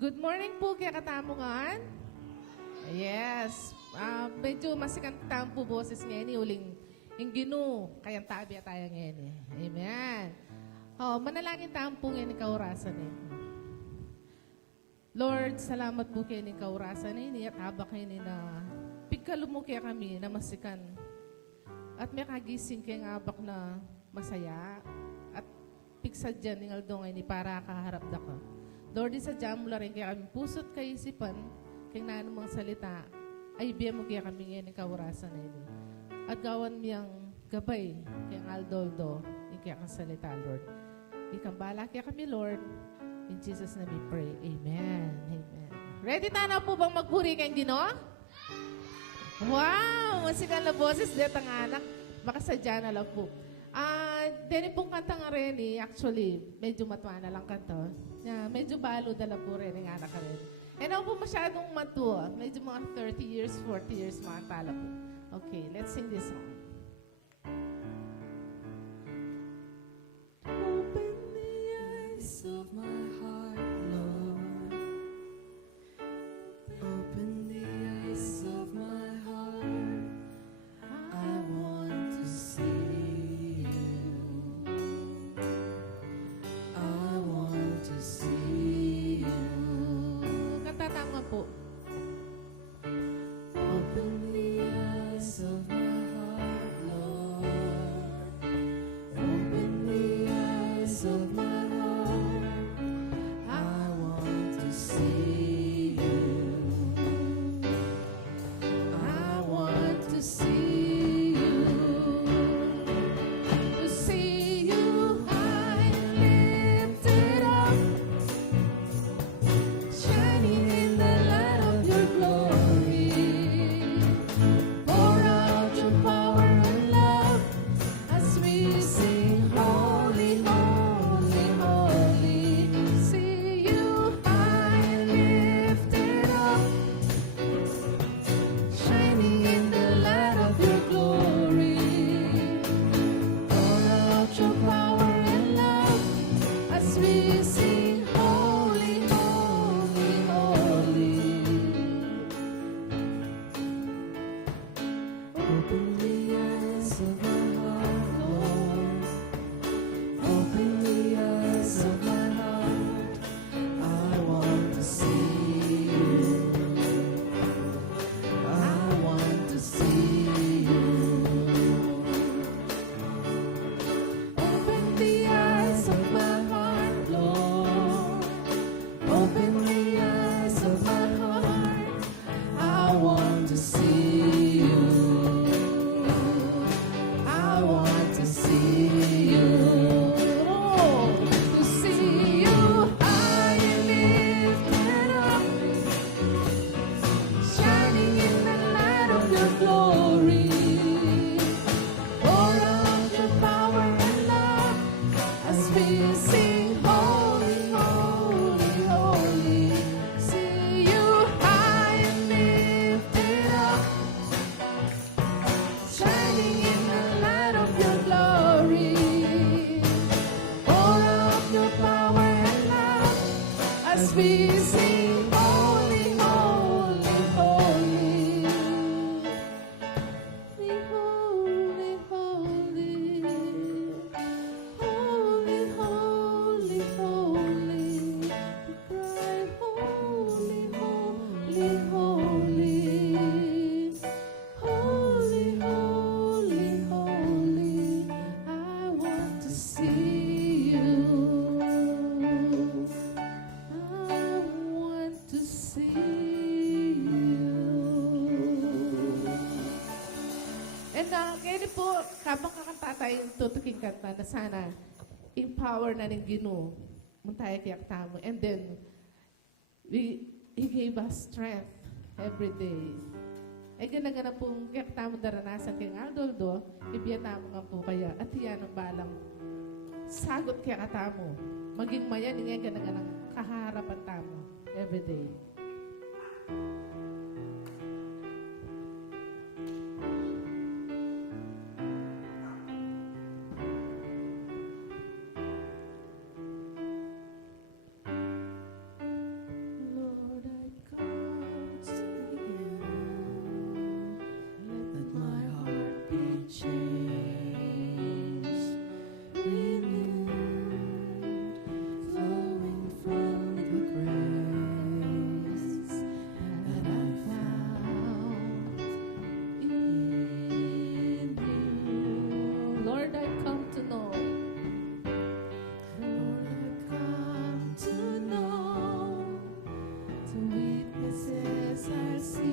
Good morning po kaya katamungan. Yes. Medyo masikan tampo boses ngayon ni uling ingginu kayang tabi at tayo ngayon. Amen. Manalangin tampo ngayon ni kaurasan Lord, salamat po kayo ni kaurasan at habak kayo ni na pigkalo mo kaya kami na masikan at may kagising kayo ng abak na masaya at pigsadyan ng aldong ni para kaharap da ka. Lord, isadya mo rin kaya kami pusot kayo isipan kaya nanumang salita ay biya mo kaya kami ngayon ni kaurasan at gawan miyang gabay kaya aldoldo kaya kang salita, Lord. Ikang bala kaya kami, Lord. In Jesus' name we pray. Amen. Amen. Ready na po bang magpuri kayong Ginoo? Wow! Masikan na boses. Dito ang anak. Makasadya na lang po. Deni pong kanta nga rin actually, medyo matuwa na lang kanta. Medyo balo dala po rin ang anak ka rin. And ako po masyadong matuwa. Medyo mga 30 years, 40 years mga tala po. Okay, let's sing this song. Open the eyes of my heart, Lord. Open the eyes of my heart. I want to see you. I want to see you. Katatama po. Open the eyes of my heart, Lord. Open the eyes of my heart. I want to see you. I want to see you. To see you high and lifted up, Shining in the light of your glory. Pour out your power and love as we sing, holy, holy, holy. see you high and lifted up, Shining in the light of your glory. Pour out your power and love as we sing, holy, holy, holy. Open the eyes of my heart, Lord. Open the eyes of my heart. I want to see you. I want to see you. Open the eyes of my heart, Lord. Open the eyes of my heart. I want to see you. I want to see you. to see you high and lifted up, Shining in the light of your glory. Pour out your power and love as we sing, holy, holy, holy. see you high and lifted up, Shining in the light of your glory. Pour out your power and love as we sing, holy, holy, holy. holy, holy, holy, holy, holy. We cry, holy, holy, holy, holy, holy, holy. I want to see you. I want to see you. And kaya po, kapag kakanta tayo yung tutuking kanta na sana empower na ng Ginoo mong tayo kayak tamo. And then, He gave us strength every day. Eh, gana-gana pong kayak tamo daranasan kay Aldoldo, ibiyan tamo nga po kaya at iyan ang balang sagot kaya katamo. Maging mayan, nga gana-ganang kaharapan tamo every day. voices I sing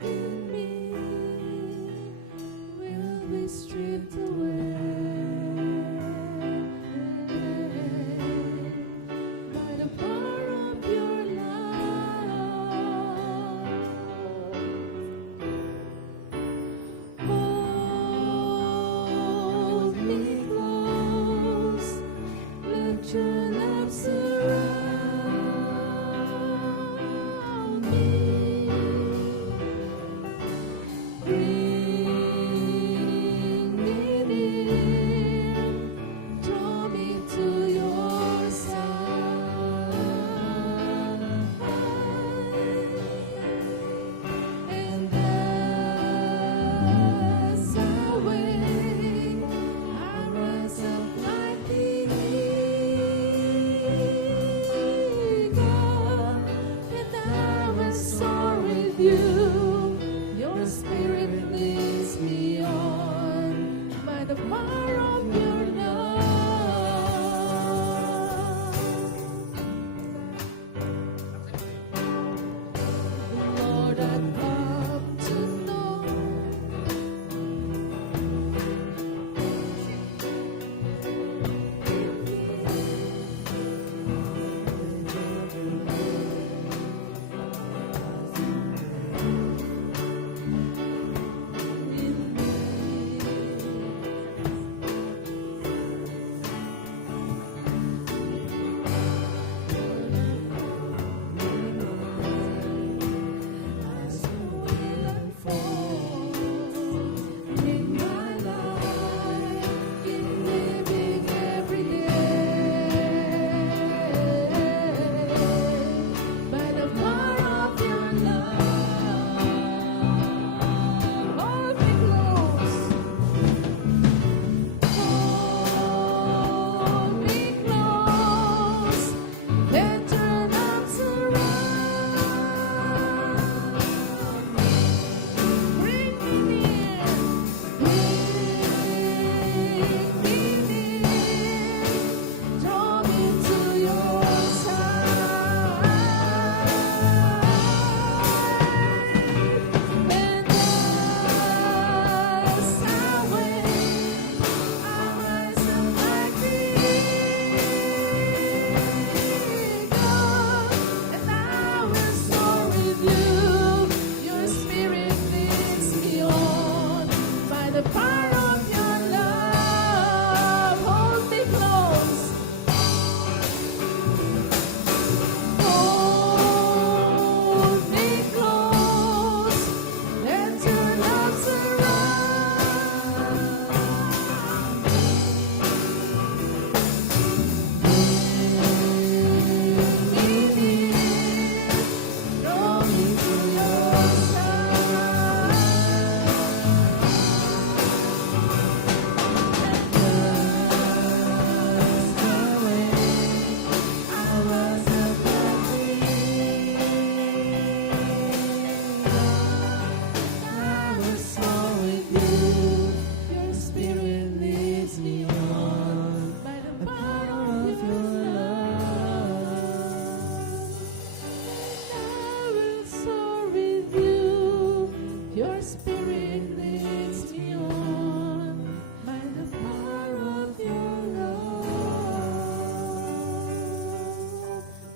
in me will be stripped away by the power of your love. Hold me close, let your love surround me. Bring me near, draw me to your side. And as I wait, I rise up like the eagle, and I will soar with you. Your spirit leads me on by the power of your love. Lord, I've come to know as you will unfold in my life, in living every day by the power of your love. Hold me close, hold me close, let your love surround me. Bring me near, draw me to your side. And as I wait, I rise up like the eagle, and I will soar with you. Your spirit leads me on by the power of your love. Hold me close, hold me close, let your love surround me. Bring me near, draw me to your side. Your spirit leads me on by the power of your love.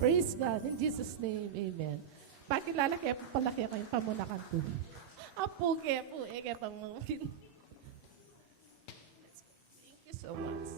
Praise God. In Jesus' name, amen. Pakilala kaya palaki ako yung pamunakan ko. Apo kaya po, kaya pamungkin. Thank you so much.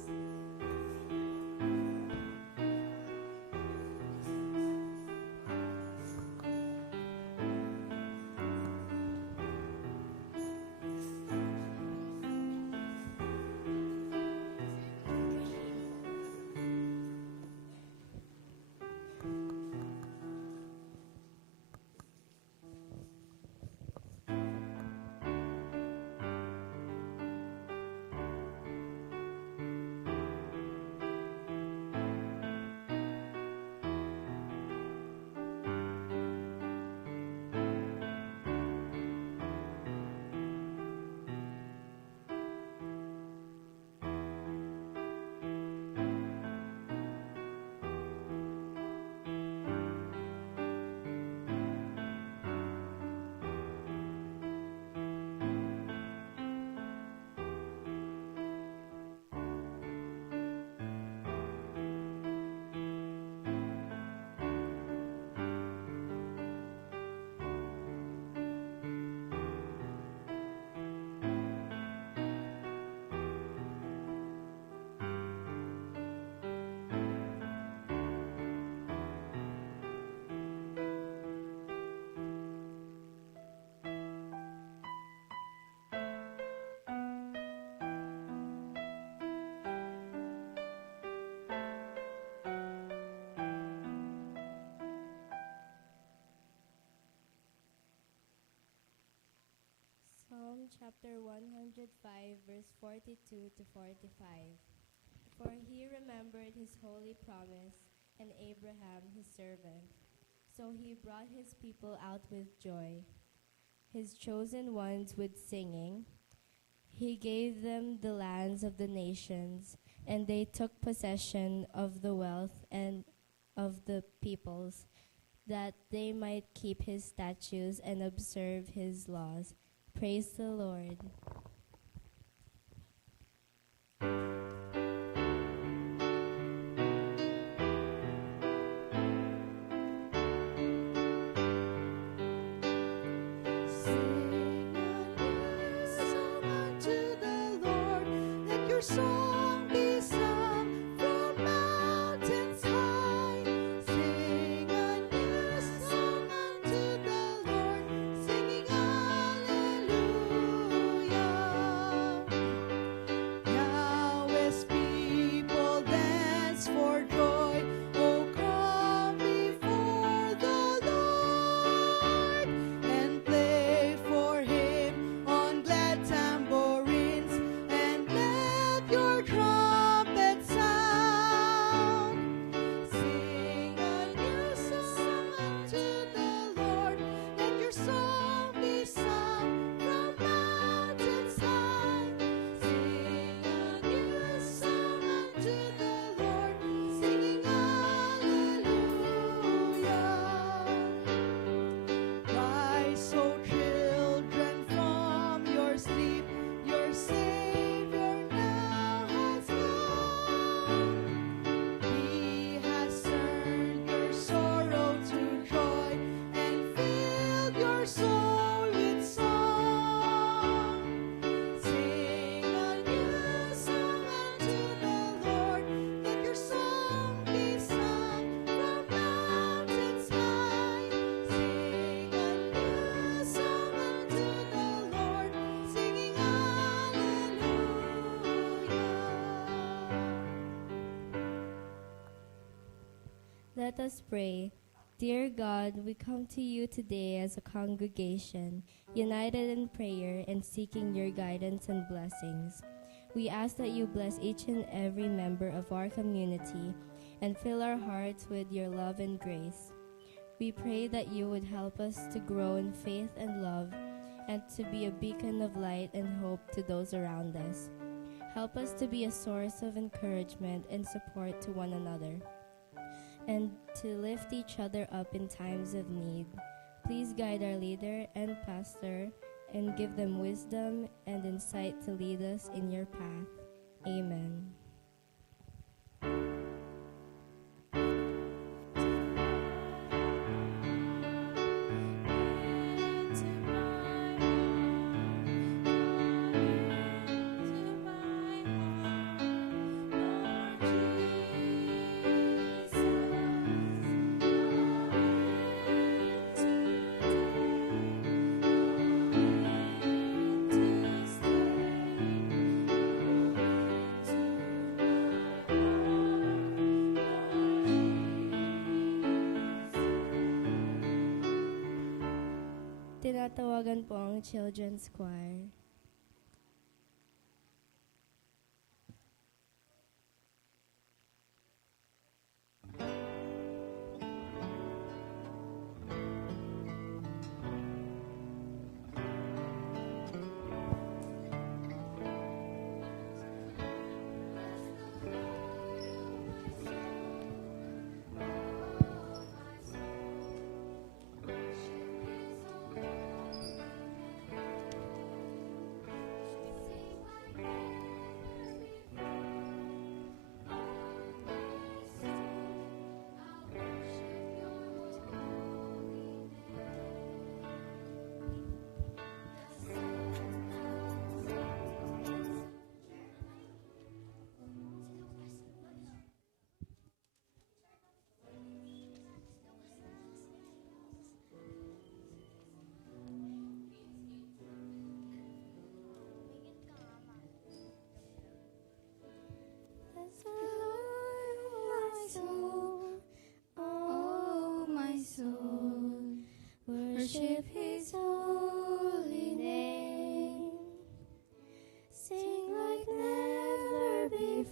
chapter 105, verse 42 to 45. For he remembered his holy promise and Abraham his servant. So he brought his people out with joy, his chosen ones with singing. He gave them the lands of the nations, and they took possession of the wealth and of the peoples, that they might keep his statutes and observe his laws. Praise the Lord. Song be sung from mountains high. Sing a new song unto the Lord, singing hallelujah. Yahweh's people dance for joy. Oh, come before the Lord and play for him on glad tambourines, and let your trumpet sound. Sing a new song unto the Lord. Let your song be sung from mountains high. Sing a new song unto the Lord, singing hallelujah. Rise, O children, from your sleep. Your Savior now has come. He has turned your sorrow to joy and filled your soul with song. Sing a new song unto the Lord. Let your song be sung from mountains high. Sing a new song unto the Lord, singing hallelujah. Let us pray. Dear God, we come to you today as a congregation, united in prayer and seeking your guidance and blessings. We ask that you bless each and every member of our community and fill our hearts with your love and grace. We pray that you would help us to grow in faith and love and to be a beacon of light and hope to those around us. Help us to be a source of encouragement and support to one another, and to lift each other up in times of need. Please guide our leader and pastor and give them wisdom and insight to lead us in your path. Amen. Tinatawagan po ang Children's Choir.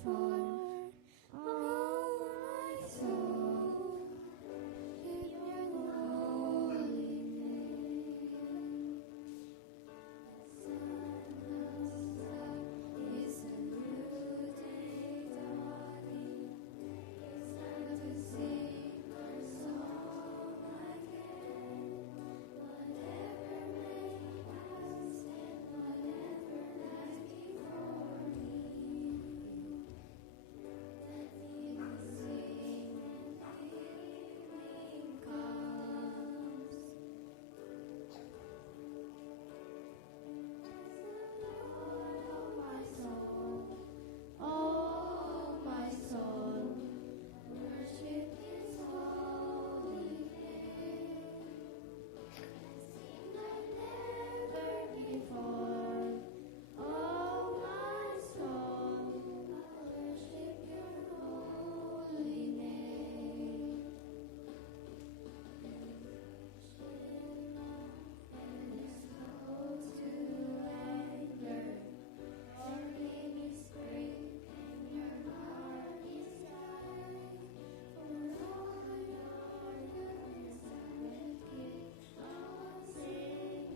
before. Oh, my soul, in your holy name. The sun is a new day dawning. It's time to sing our song again. Whatever may pass and whatever lies before me, let me sing and evening comes. Lord, oh my soul, worship His holy name. Sing like never before. Oh my soul, worship Your holy name. And it's close to anger. Your name is great and Your heart is kind. For all Your goodness I will keep on singing.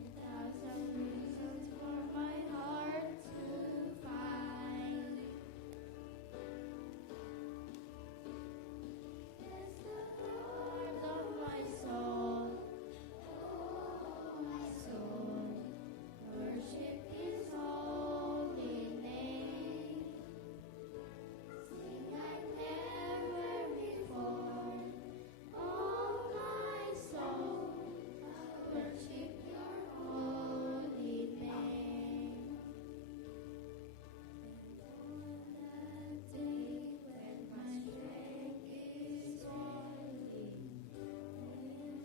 1,000 reasons for my heart to find. Yes, the Lord of my soul. Oh, my soul, worship His holy name. Sing like never before. Oh, my soul, worship Your holy name. And on that day when my strength is failing,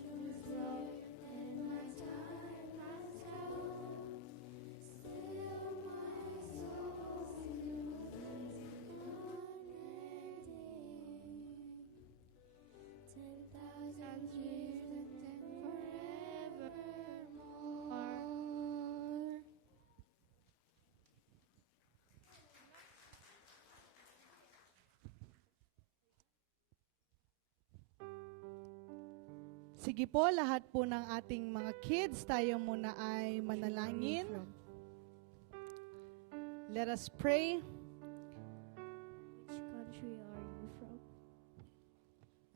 and slow and my time has come, still my soul sings unending. 10,000 years and forevermore. Sige po, lahat po ng ating mga kids, tayo muna ay manalangin. Let us pray. Which country are you from?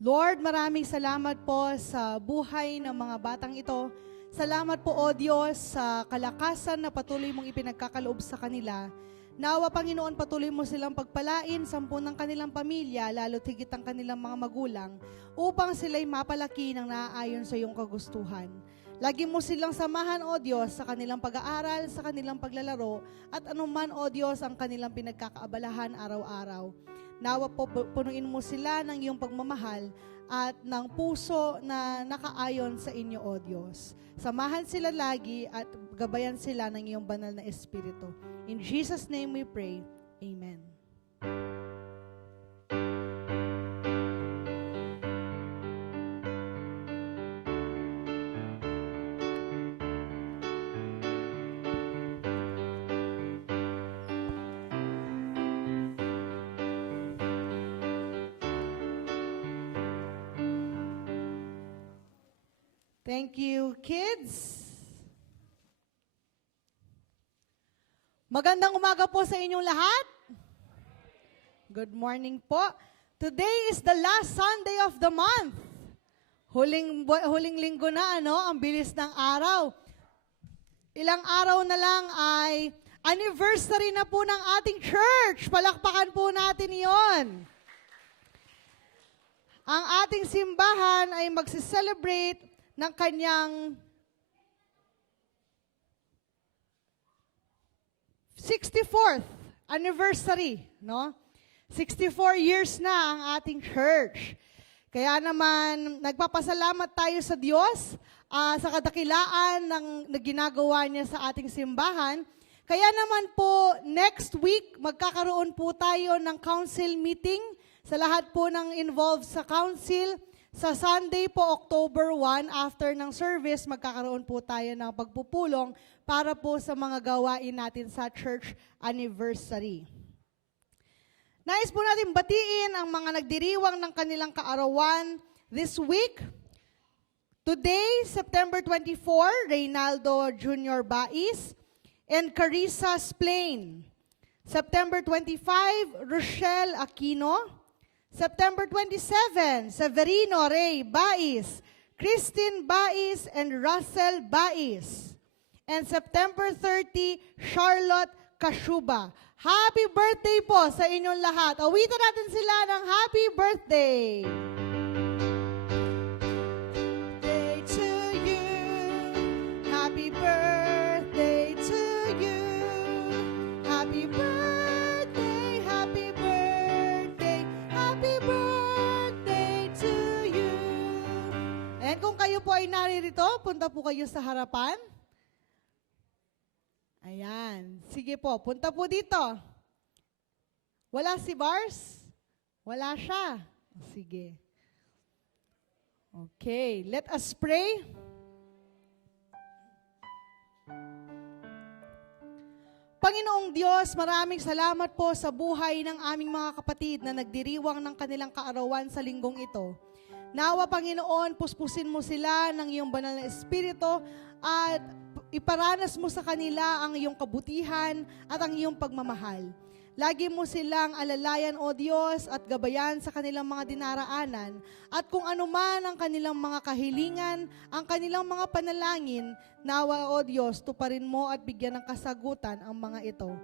Lord, maraming salamat po sa buhay ng mga batang ito. Salamat po, O Diyos, sa kalakasan na patuloy mong ipinagkakaloob sa kanila. Nawa, Panginoon, patuloy mo silang pagpalain, sampu ng kanilang pamilya, lalo't higit ang kanilang mga magulang, upang sila'y mapalaki ng naaayon sa iyong kagustuhan. Lagi mo silang samahan, O Diyos, sa kanilang pag-aaral, sa kanilang paglalaro, at anuman, O Diyos, ang kanilang pinagkakaabalahan araw-araw. Nawa po, punuin mo sila ng iyong pagmamahal at ng puso na nakaayon sa inyo, O Diyos. Samahan sila lagi at gabayan sila ng iyong banal na Espiritu. In Jesus' name we pray. Amen. Thank you, kids. Magandang umaga po sa inyong lahat. Good morning po. Today is the last Sunday of the month. Huling linggo na, ano? Ang bilis ng araw. Ilang araw na lang ay anniversary na po ng ating church. Palakpakan po natin iyon. Ang ating simbahan ay magsi-celebrate ng kanyang 64th anniversary, no? 64 years na ang ating church. Kaya naman, nagpapasalamat tayo sa Diyos sa kadakilaan ng ginagawa niya sa ating simbahan. Kaya naman po, next week, magkakaroon po tayo ng council meeting sa lahat po ng involved sa council. Sa Sunday po, October 1, after ng service, magkakaroon po tayo ng pagpupulong para po sa mga gawain natin sa church anniversary. Nais po natin batiin ang mga nagdiriwang ng kanilang kaarawan this week. Today, September 24, Reynaldo Jr. Bais and Carissa Splain. September 25, Rochelle Aquino. September 27, Severino Ray Bais, Christine Bais, and Russell Bais. And September 30, Charlotte Kashuba. Happy birthday po sa inyong lahat. Awitan natin sila ng happy birthday. Day to you. Happy birthday to you. Happy birthday, happy birthday, happy birthday to you. And kung kayo po ay naririto, punta po kayo sa harapan. Ayan. Sige po, punta po dito. Wala si Bars? Wala siya. Sige. Okay, let us pray. Panginoong Diyos, maraming salamat po sa buhay ng aming mga kapatid na nagdiriwang ng kanilang kaarawan sa linggong ito. Nawa, Panginoon, puspusin mo sila ng iyong banal na espiritu at iparanas mo sa kanila ang iyong kabutihan at ang iyong pagmamahal. Lagi mo silang alalayan, O Diyos, at gabayan sa kanilang mga dinaraanan. At kung ano man ang kanilang mga kahilingan, ang kanilang mga panalangin, nawa, O Diyos, tuparin mo at bigyan ng kasagutan ang mga ito.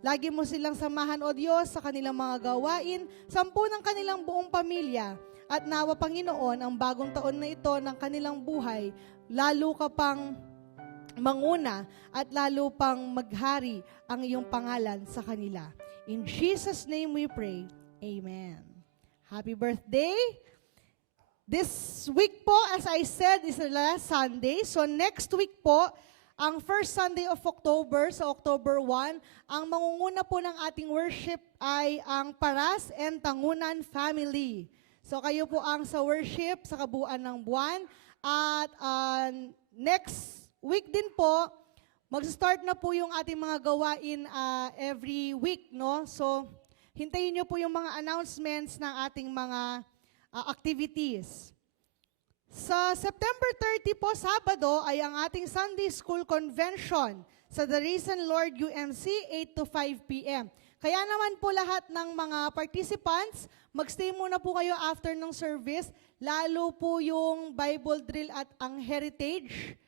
Lagi mo silang samahan, O Diyos, sa kanilang mga gawain, sampu ng kanilang buong pamilya. At nawa, Panginoon, ang bagong taon na ito ng kanilang buhay, lalo ka pang manguna at lalo pang maghari ang iyong pangalan sa kanila. In Jesus' name we pray. Amen. Happy birthday. This week po, as I said, is the last Sunday. So next week po, ang first Sunday of October, sa October 1, ang mangunguna po ng ating worship ay ang Paras and Tangunan family. So kayo po ang sa worship sa kabuuan ng buwan. At next week din po, mag-start na po yung ating mga gawain every week, no? So, hintayin nyo po yung mga announcements ng ating mga activities. Sa September 30 po, Sabado, ay ang ating Sunday School Convention sa The Risen Lord UMC, 8 to 5 p.m. Kaya naman po lahat ng mga participants, magstay muna po kayo after ng service, lalo po yung Bible drill at ang heritage.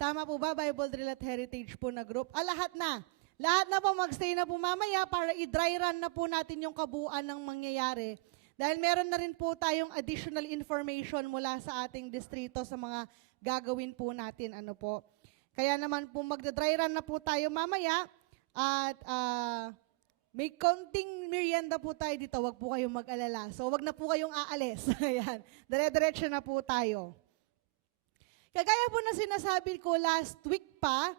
Tama po ba? Bible drill at heritage po na group. Lahat na. Lahat na po, magstay na po mamaya para i-dry run na po natin yung kabuuan ng mangyayari. Dahil meron na rin po tayong additional information mula sa ating distrito sa mga gagawin po natin. Ano po. Kaya naman po magda-dry run na po tayo mamaya at may konting merienda po tayo dito. Huwag po kayong mag-alala. So wag na po kayong aalis. Ayan. Dire-diretso na po tayo. Kagaya po na sinasabi ko last week pa,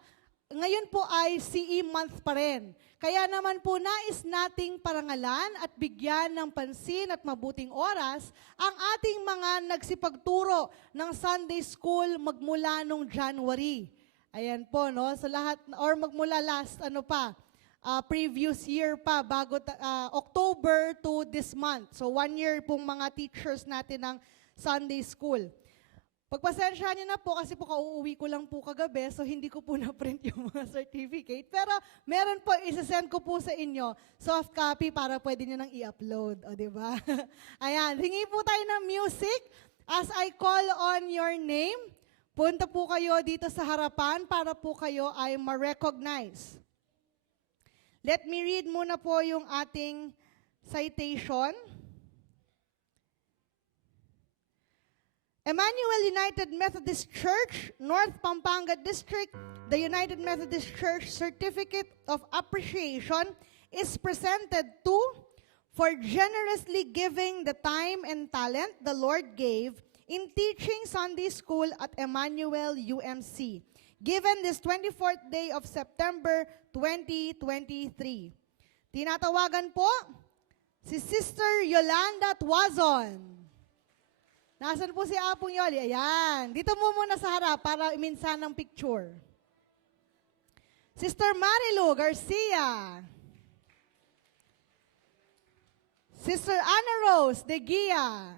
ngayon po ay CE month pa rin. Kaya naman po nais nating parangalan at bigyan ng pansin at mabuting oras ang ating mga nagsipagturo ng Sunday School magmula nung January. Ayan po, no? Sa lahat, or magmula last, previous year pa, bago October to this month. So 1 year pong mga teachers natin ng Sunday School. Pagpasensyahan niyo na po kasi po kauuwi ko lang po kagabi, so hindi ko po na-print yung mga certificate. Pero meron po, isa-send ko po sa inyo, soft copy para pwede niyo nang i-upload. O, diba? Ayan, hingi po tayo ng music. As I call on your name, punta po kayo dito sa harapan para po kayo ay ma-recognize. Let me read muna po yung ating citation. Emmanuel United Methodist Church, North Pampanga District, the United Methodist Church Certificate of Appreciation is presented to for generously giving the time and talent the Lord gave in teaching Sunday School at Emmanuel UMC, given this 24th day of September 2023. Tinatawagan po si Sister Yolanda Tuazon. Nasaan po si Apong Yoli? Ayan. Dito mo muna sa harap para minsan ng picture. Sister Marilu Garcia. Sister Ana Rose De Gia.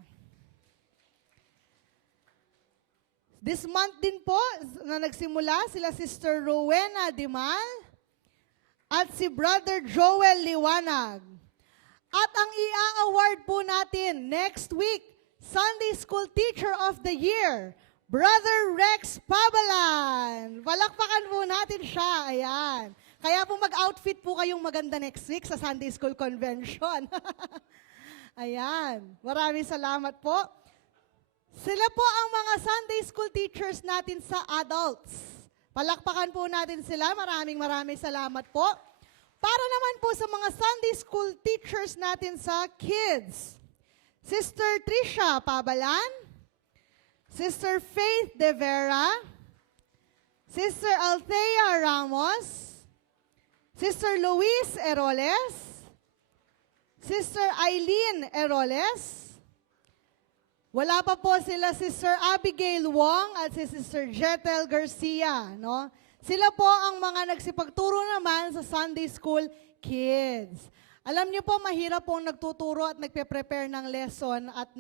This month din po na nagsimula sila Sister Rowena Dimal at si Brother Joel Liwanag. At ang i-award po natin next week, Sunday School Teacher of the Year, Brother Rex Pabalan. Palakpakan po natin siya. Ayan. Kaya po mag-outfit po kayong maganda next week sa Sunday School Convention. Ayan. Maraming salamat po. Sila po ang mga Sunday School teachers natin sa adults. Palakpakan po natin sila. Maraming salamat po. Para naman po sa mga Sunday School teachers natin sa kids. Sister Trisha Pabalan, Sister Faith De Vera, Sister Althea Ramos, Sister Luis Eroles, Sister Eileen Eroles, wala pa po sila Sister Abigail Wong at si Sister Jetel Garcia, no? Sila po ang mga nagsipagturo naman sa Sunday School Kids. Alam niyo po, mahirap pong nagtuturo at nagpe-prepare ng lesson at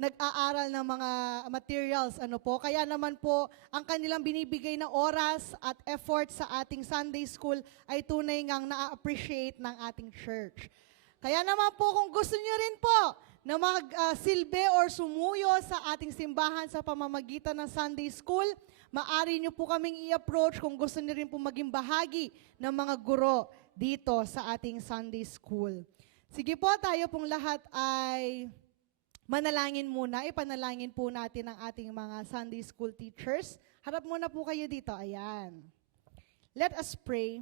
nag-aaral ng mga materials. Ano po? Kaya naman po, ang kanilang binibigay na oras at effort sa ating Sunday School ay tunay ngang na-appreciate ng ating church. Kaya naman po, kung gusto niyo rin po na magsilbi or sumuyo sa ating simbahan sa pamamagitan ng Sunday School, maaari niyo po kaming i-approach kung gusto niyo rin po maging bahagi ng mga guro dito sa ating Sunday School. Sige po, tayo pong lahat ay manalangin muna. Ipanalangin po natin ang ating mga Sunday School teachers. Harap muna po kayo dito. Ayan. Let us pray.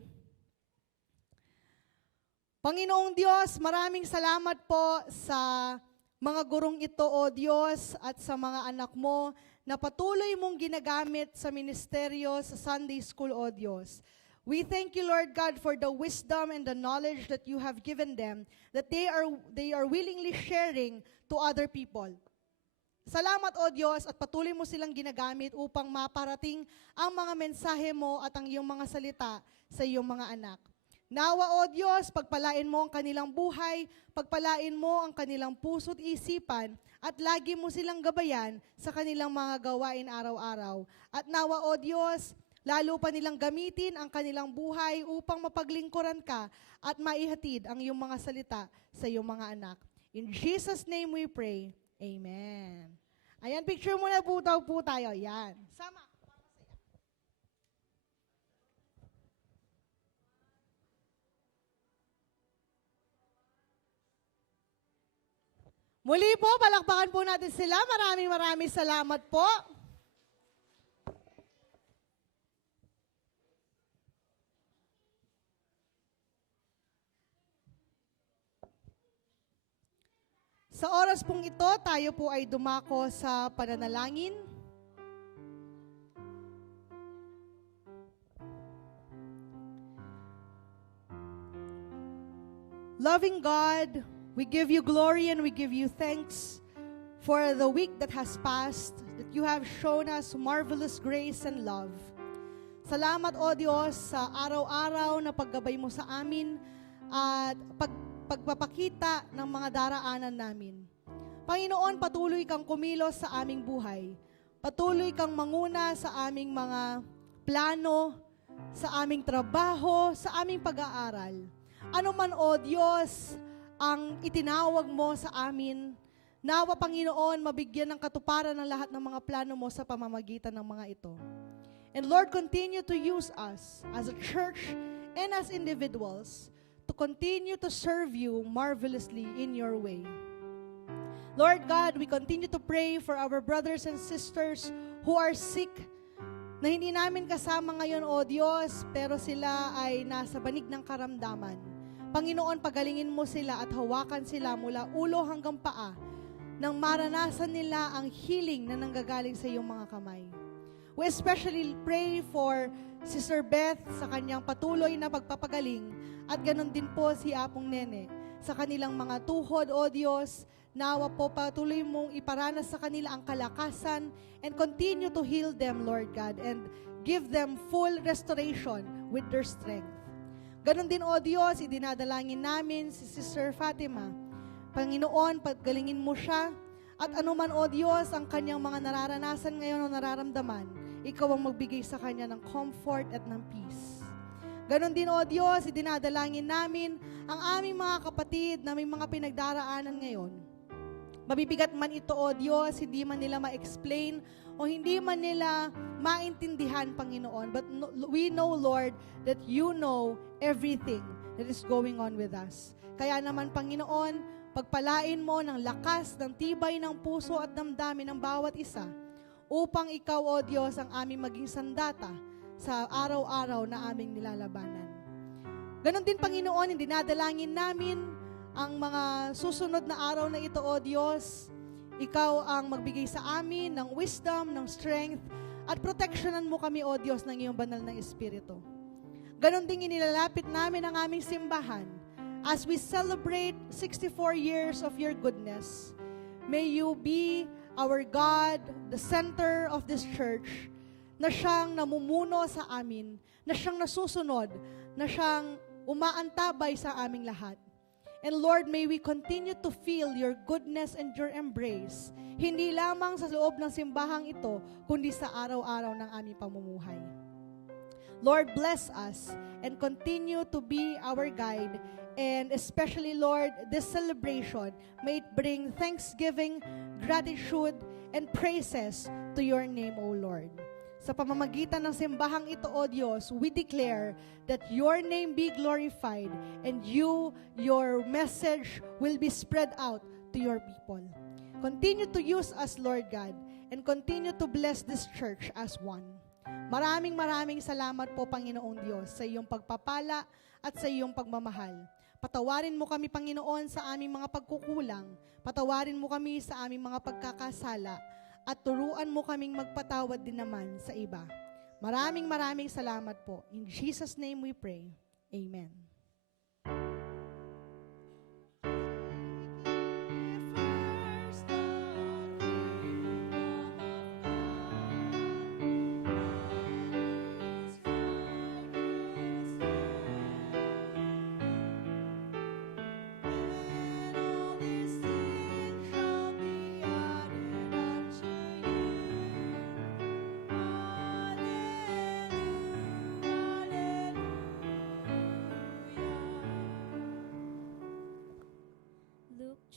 Panginoong Diyos, maraming salamat po sa mga gurong ito, O Diyos, at sa mga anak mo na patuloy mong ginagamit sa ministeryo sa Sunday School, O Diyos. We thank you, Lord God, for the wisdom and the knowledge that you have given them, that they are willingly sharing to other people. Salamat, O Diyos, at patuloy mo silang ginagamit upang maparating ang mga mensahe mo at ang iyong mga salita sa iyong mga anak. Nawa, O Diyos, pagpalain mo ang kanilang buhay, pagpalain mo ang kanilang puso't isipan, at lagi mo silang gabayan sa kanilang mga gawain araw-araw. At nawa, O Diyos, lalo pa nilang gamitin ang kanilang buhay upang mapaglingkuran ka at maihatid ang iyong mga salita sa iyong mga anak. In Jesus' name we pray. Amen. Ayan, picture muna po tayo. Yan. Sama. Muli po, palakpakan po natin sila. Maraming salamat po. Sa oras pong ito, tayo po ay dumako sa pananalangin. Loving God, we give you glory and we give you thanks for the week that has passed, that you have shown us marvelous grace and love. Salamat, O Diyos, sa araw-araw na paggabay mo sa amin at pagpapakita ng mga daraanan namin. Panginoon, patuloy kang kumilos sa aming buhay. Patuloy kang manguna sa aming mga plano, sa aming trabaho, sa aming pag-aaral. Ano man, O Diyos, ang itinawag mo sa amin, nawa, Panginoon, mabigyan ng katuparan ng lahat ng mga plano mo sa pamamagitan ng mga ito. And Lord, continue to use us as a church and as individuals to continue to serve you marvelously in your way. Lord God, we continue to pray for our brothers and sisters who are sick, na hindi namin kasama ngayon, O Diyos, pero sila ay nasa banig ng karamdaman. Panginoon, pagalingin mo sila at hawakan sila mula ulo hanggang paa nang maranasan nila ang healing na nanggagaling sa iyong mga kamay. We especially pray for Sister Beth sa kanyang patuloy na pagpapagaling at ganun din po si Apong Nene sa kanilang mga tuhod, O Diyos. Nawa po patuloy mong iparanas sa kanila ang kalakasan and continue to heal them, Lord God, and give them full restoration with their strength. Ganon din, O Diyos, idinadalangin namin si Sister Fatima. Panginoon, paggalingin mo siya, at anuman, O Diyos, ang kanyang mga nararanasan ngayon o nararamdaman, ikaw ang magbigay sa kanya ng comfort at ng peace. Ganon din, O Diyos, idinadalangin namin ang aming mga kapatid na may mga pinagdaraanan ngayon. Mabibigat man ito, O Diyos, hindi man nila ma-explain o hindi man nila maintindihan, Panginoon. But we know, Lord, that you know everything that is going on with us. Kaya naman, Panginoon, pagpalain mo ng lakas, ng tibay ng puso at damdamin ng bawat isa upang ikaw, O Diyos, ang aming maging sandata sa araw-araw na aming nilalabanan. Ganon din, Panginoon, yung dinadalangin namin ang mga susunod na araw na ito, O Diyos. Ikaw ang magbigay sa amin ng wisdom, ng strength, at protectionan mo kami, O Diyos, ng iyong banal na Espiritu. Ganon din inilalapit namin ang aming simbahan as we celebrate 64 years of your goodness. May you be our God, the center of this church, na siyang namumuno sa amin, na siyang nasusunod, na siyang umaantabay sa aming lahat. And Lord, may we continue to feel your goodness and your embrace, hindi lamang sa loob ng simbahang ito, kundi sa araw-araw ng aming pamumuhay. Lord, bless us and continue to be our guide. And especially, Lord, this celebration, may it bring thanksgiving, gratitude, and praises to your name, O Lord. Sa pamamagitan ng simbahang ito, O Diyos, we declare that your name be glorified and your message will be spread out to your people. Continue to use us, Lord God, and continue to bless this church as one. Maraming salamat po, Panginoong Diyos, sa iyong pagpapala at sa iyong pagmamahal. Patawarin mo kami, Panginoon, sa aming mga pagkukulang. Patawarin mo kami sa aming mga pagkakasala. At turuan mo kaming magpatawad din naman sa iba. Maraming salamat po. In Jesus' name we pray. Amen.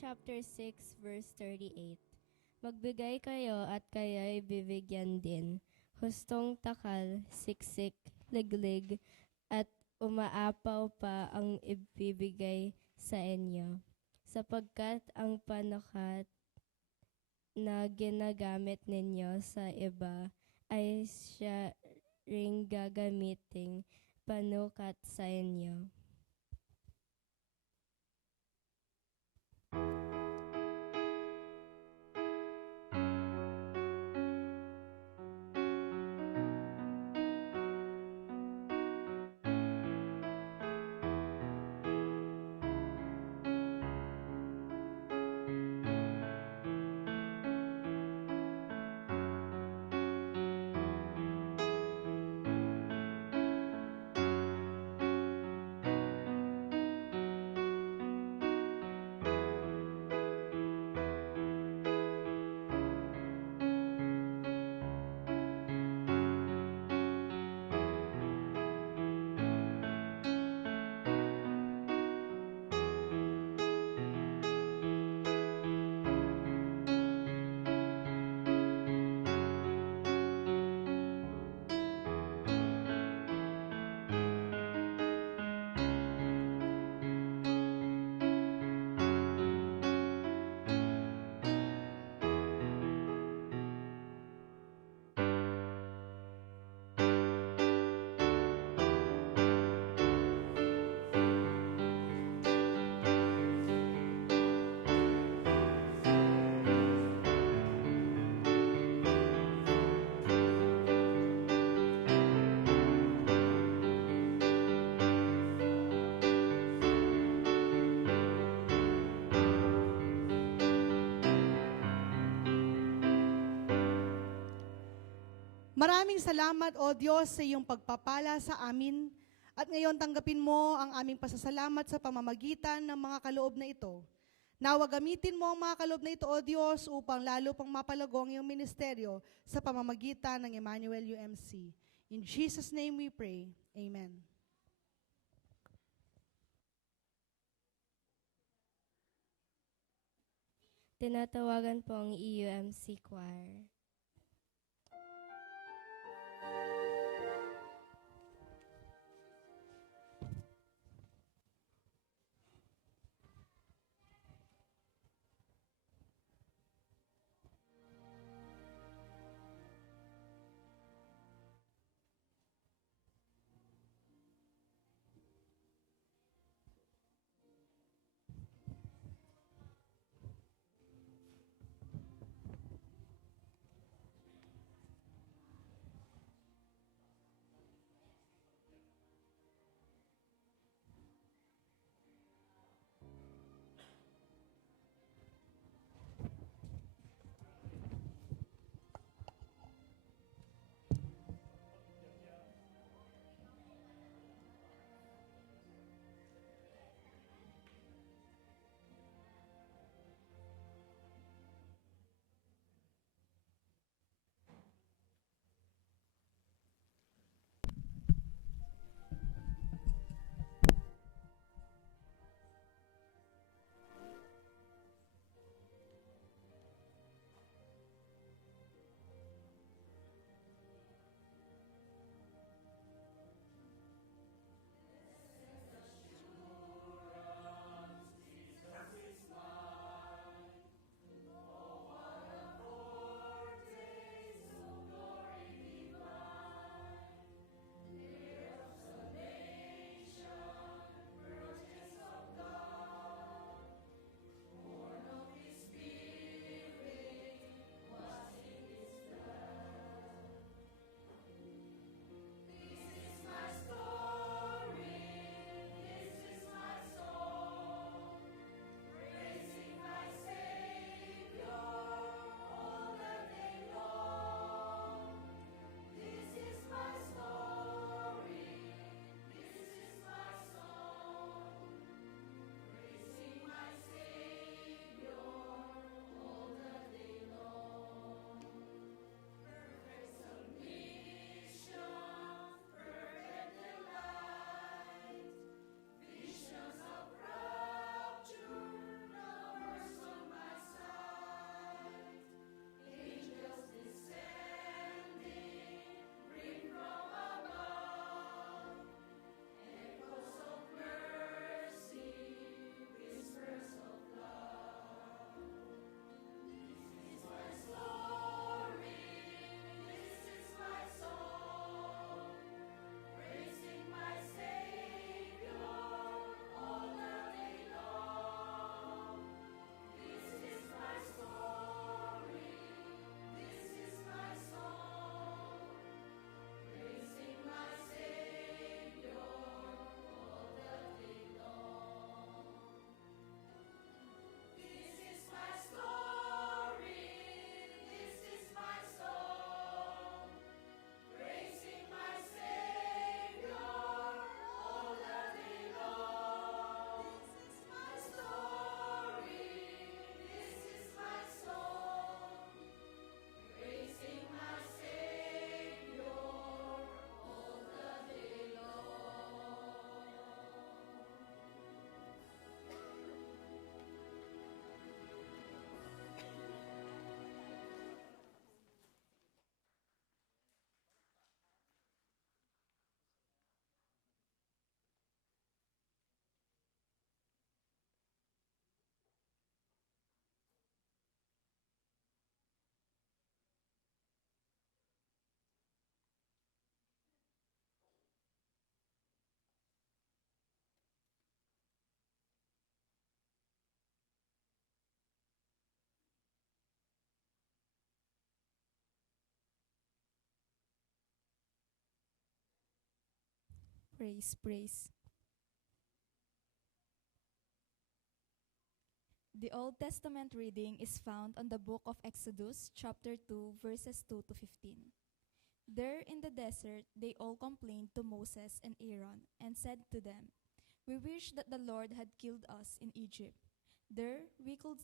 Chapter 6, verse 38. Magbigay kayo at kayo'y bibigyan din. Hustong takal, siksik, liglig, at umaapaw pa ang ibibigay sa inyo. Sapagkat ang panukat na ginagamit ninyo sa iba ay siya ring gagamiting panukat sa inyo. Maraming salamat, O Diyos, sa iyong pagpapala sa amin. At ngayon tanggapin mo ang aming pasasalamat sa pamamagitan ng mga kaloob na ito. Nawa gamitin mo ang mga kaloob na ito, O Diyos, upang lalo pang mapalagong iyong ministeryo sa pamamagitan ng Emmanuel UMC. In Jesus' name we pray. Amen. Tinatawagan po ang EUMC Choir. Praise, praise. The Old Testament reading is found on the book of Exodus, chapter 2, verses 2 to 15. There in the desert, they all complained to Moses and Aaron and said to them, "We wish that the Lord had killed us in Egypt. There we could,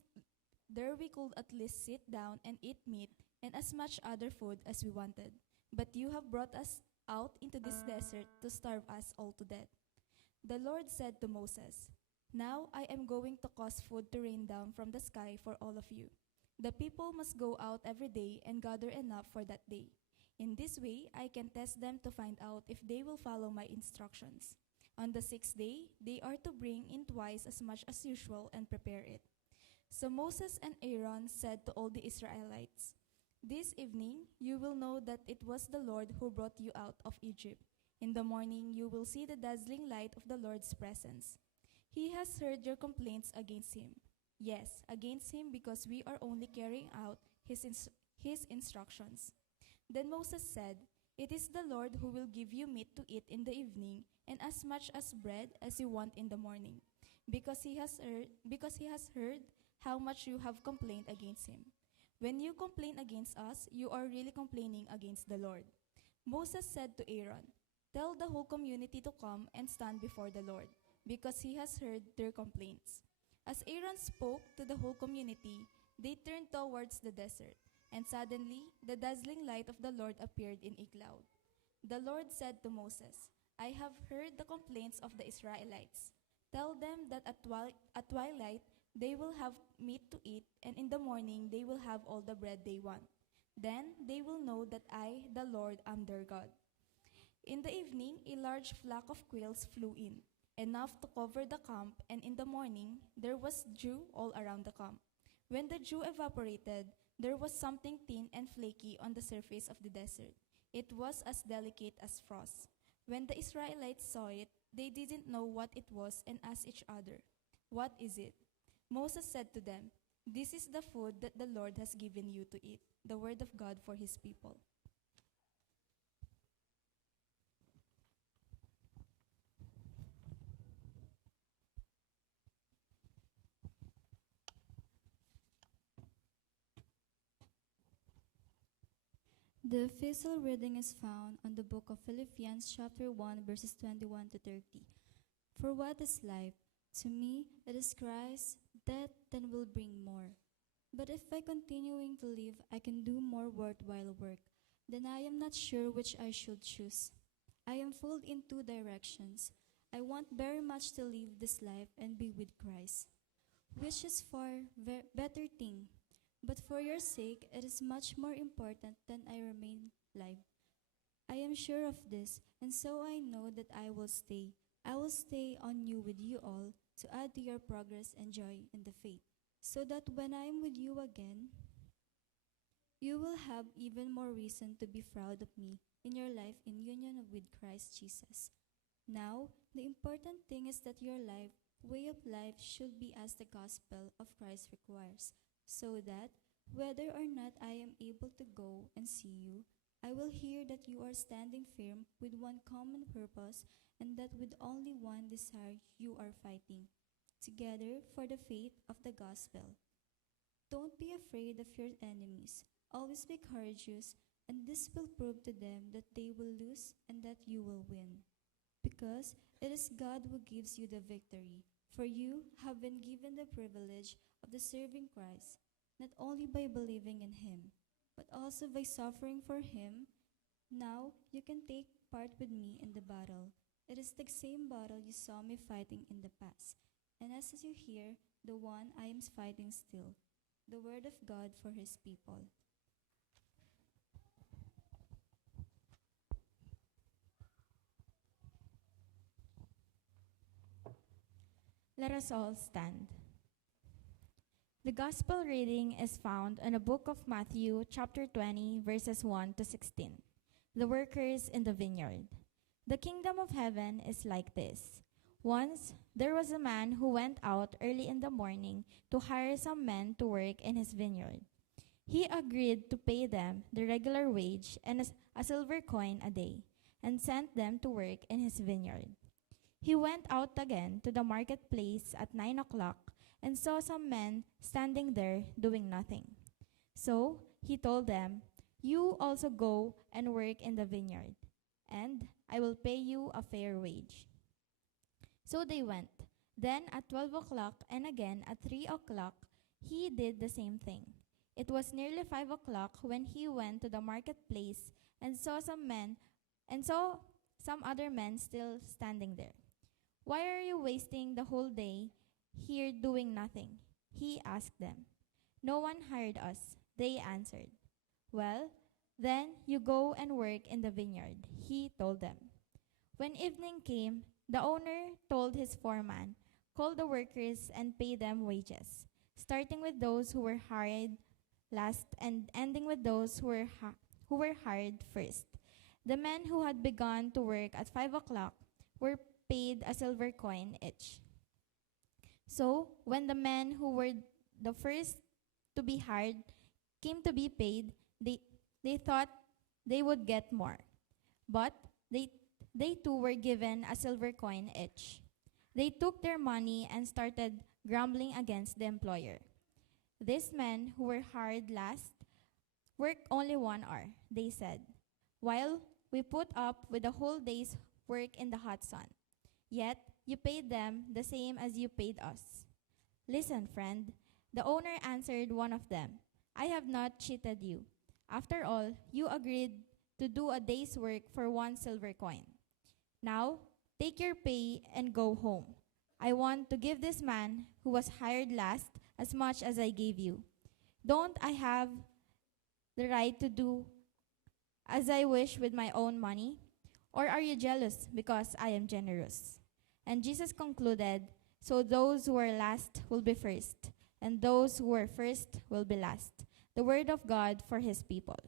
there we could at least sit down and eat meat and as much other food as we wanted. But you have brought us out into this desert to starve us all to death." The Lord said to Moses, "Now I am going to cause food to rain down from the sky for all of you. The people must go out every day and gather enough for that day. In this way, I can test them to find out if they will follow my instructions. On the sixth day, they are to bring in twice as much as usual and prepare it." So Moses and Aaron said to all the Israelites, "This evening you will know that it was the Lord who brought you out of Egypt. In the morning you will see the dazzling light of the Lord's presence. He has heard your complaints against him. Yes, against him because we are only carrying out his instructions." Then Moses said, "It is the Lord who will give you meat to eat in the evening and as much as bread as you want in the morning, because he has heard how much you have complained against him. When you complain against us, you are really complaining against the Lord." Moses said to Aaron, "Tell the whole community to come and stand before the Lord, because he has heard their complaints." As Aaron spoke to the whole community, they turned towards the desert, and suddenly the dazzling light of the Lord appeared in a cloud. The Lord said to Moses, "I have heard the complaints of the Israelites. Tell them that at twilight they will have meat to eat, and in the morning they will have all the bread they want. Then they will know that I, the Lord, am their God." In the evening, a large flock of quails flew in, enough to cover the camp, and in the morning there was dew all around the camp. When the dew evaporated, there was something thin and flaky on the surface of the desert. It was as delicate as frost. When the Israelites saw it, they didn't know what it was and asked each other, "What is it?" Moses said to them, "This is the food that the Lord has given you to eat," the word of God for his people. The official reading is found on the book of Philippians chapter 1 verses 21 to 30. "For what is life? To me it is Christ, death then will bring more. But if by continuing to live I can do more worthwhile work, then I am not sure which I should choose. I am pulled in two directions. I want very much to live this life and be with Christ, which is far better thing. But for your sake, it is much more important that I remain alive. I am sure of this, and so I know that I will stay. I will stay on you with you all to add to your progress and joy in the faith, so that when I am with you again, you will have even more reason to be proud of me in your life in union with Christ Jesus. Now, the important thing is that your way of life should be as the gospel of Christ requires, so that, whether or not I am able to go and see you, I will hear that you are standing firm with one common purpose, and that with only one desire you are fighting together for the faith of the gospel. Don't be afraid of your enemies. Always be courageous, and this will prove to them that they will lose and that you will win. Because it is God who gives you the victory. For you have been given the privilege of the serving Christ, not only by believing in him, but also by suffering for him. Now you can take part with me in the battle. It is the same battle you saw me fighting in the past, and as you hear, the one I am fighting still. The word of God for his people. Let us all stand. The gospel reading is found in the book of Matthew, chapter 20, verses 1 to 16. The workers in the vineyard. The kingdom of heaven is like this. Once there was a man who went out early in the morning to hire some men to work in his vineyard. He agreed to pay them the regular wage and a silver coin a day, and sent them to work in his vineyard. He went out again to the marketplace at 9 o'clock and saw some men standing there doing nothing. So he told them, You also go and work in the vineyard, and I will pay you a fair wage." So they went. Then at 12 o'clock and again at 3 o'clock, he did the same thing. It was nearly 5 o'clock when he went to the marketplace and saw some other men still standing there. "Why are you wasting the whole day here doing nothing?" he asked them. "No one hired us," they answered. "Well, then you go and work in the vineyard," he told them. When evening came, the owner told his foreman, "Call the workers and pay them wages, starting with those who were hired last and ending with those who were hired first." The men who had begun to work at 5 o'clock were paid a silver coin each. So when the men who were the first to be hired came to be paid, they thought they would get more. But they too were given a silver coin each. They took their money and started grumbling against the employer. "These men who were hired last worked only 1 hour," they said, "while we put up with the whole day's work in the hot sun. Yet you paid them the same as you paid us." "Listen, friend," the owner answered one of them, "I have not cheated you. After all, you agreed to do a day's work for 1 silver coin. Now, take your pay and go home. I want to give this man who was hired last as much as I gave you. Don't I have the right to do as I wish with my own money? Or are you jealous because I am generous?" And Jesus concluded, "So those who are last will be first, and those who are first will be last." The word of God for his people.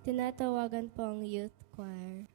Tinatawagan po ang youth choir.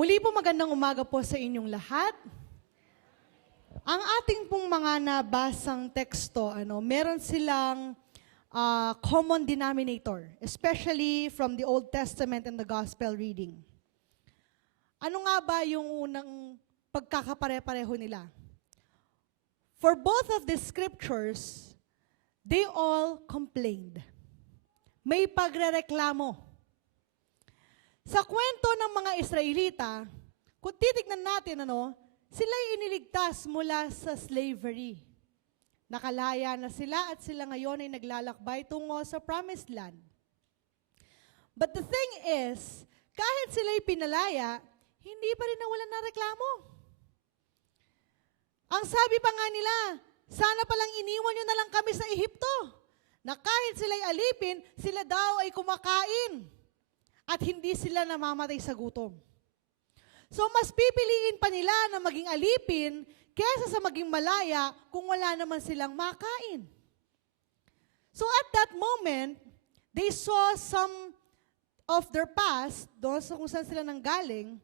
Muli po magandang umaga po sa inyong lahat. Ang ating pong mga nabasang teksto, meron silang common denominator, especially from the Old Testament and the Gospel reading. Ano nga ba yung unang pagkakapare-pareho nila? For both of these scriptures, they all complained. May pagrereklamo. Sa kwento ng mga Israelita, kung titignan natin, sila'y iniligtas mula sa slavery. Nakalaya na sila at sila ngayon ay naglalakbay tungo sa promised land. But the thing is, kahit sila'y pinalaya, hindi pa rin nawalan ng reklamo. Ang sabi pa nga nila, sana palang iniwan nyo na lang kami sa Ehipto, na kahit sila'y alipin, sila daw ay kumakain at hindi sila namamatay sa gutom. So mas pipiliin pa nila na maging alipin kesa sa maging malaya kung wala naman silang makain. So at that moment, they saw some of their past, doon sa kung saan sila nanggaling,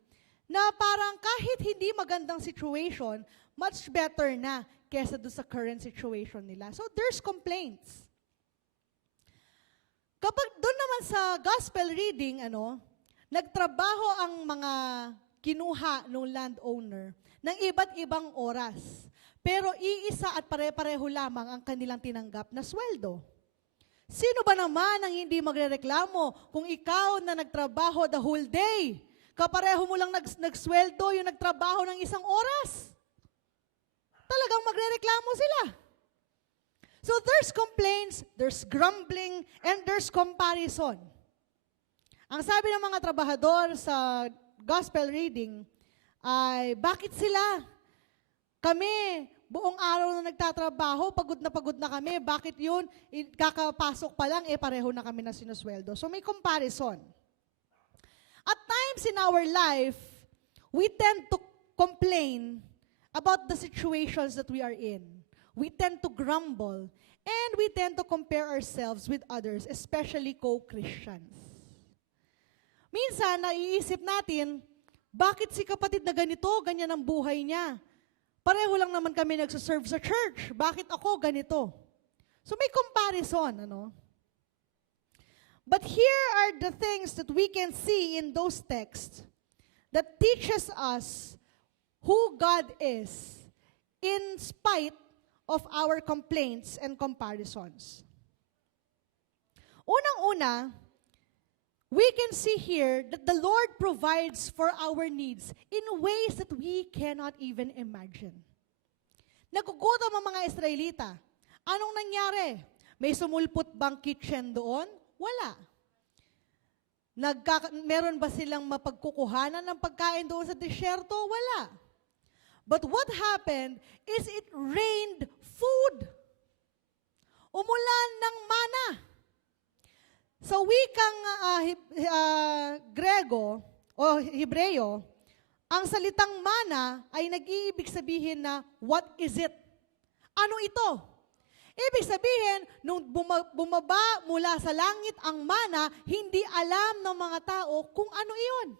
na parang kahit hindi magandang situation, much better na kesa doon sa current situation nila. So there's complaints. Kapag doon naman sa gospel reading, nagtrabaho ang mga kinuha ng landowner ng iba't ibang oras. Pero iisa at pare-pareho lamang ang kanilang tinanggap na sweldo. Sino ba naman ang hindi magrereklamo kung ikaw na nagtrabaho the whole day, kapareho mo lang nagsweldo yung nagtrabaho ng isang oras? Talagang magrereklamo sila. So there's complaints, there's grumbling, and there's comparison. Ang sabi ng mga trabahador sa gospel reading ay, bakit sila? Kami, buong araw na nagtatrabaho, pagod na kami. Bakit yun? Kakapasok pa lang, pareho na kami na sinusweldo. So may comparison. At times in our life, we tend to complain about the situations that we are in. We tend to grumble, and we tend to compare ourselves with others, especially co-Christians. Minsan, naiisip natin, bakit si kapatid na ganito, ganyan ang buhay niya? Pareho lang naman kami nagsaserve sa church. Bakit ako ganito? So may comparison, But here are the things that we can see in those texts that teaches us who God is in spite of our complaints and comparisons. Unang-una, we can see here that the Lord provides for our needs in ways that we cannot even imagine. Nagugutom ang mga Israelita. Anong nangyari? May sumulpot bang kitchen doon? Wala. Meron ba silang mapagkukuhanan ng pagkain doon sa disyerto? Wala. But what happened is it rained food. Umulan ng mana. Sa wikang Grego o Hebreo, ang salitang mana ay nag-iibig sabihin na, what is it? Ano ito? Ibig sabihin, nung bumaba mula sa langit ang mana, hindi alam ng mga tao kung ano iyon.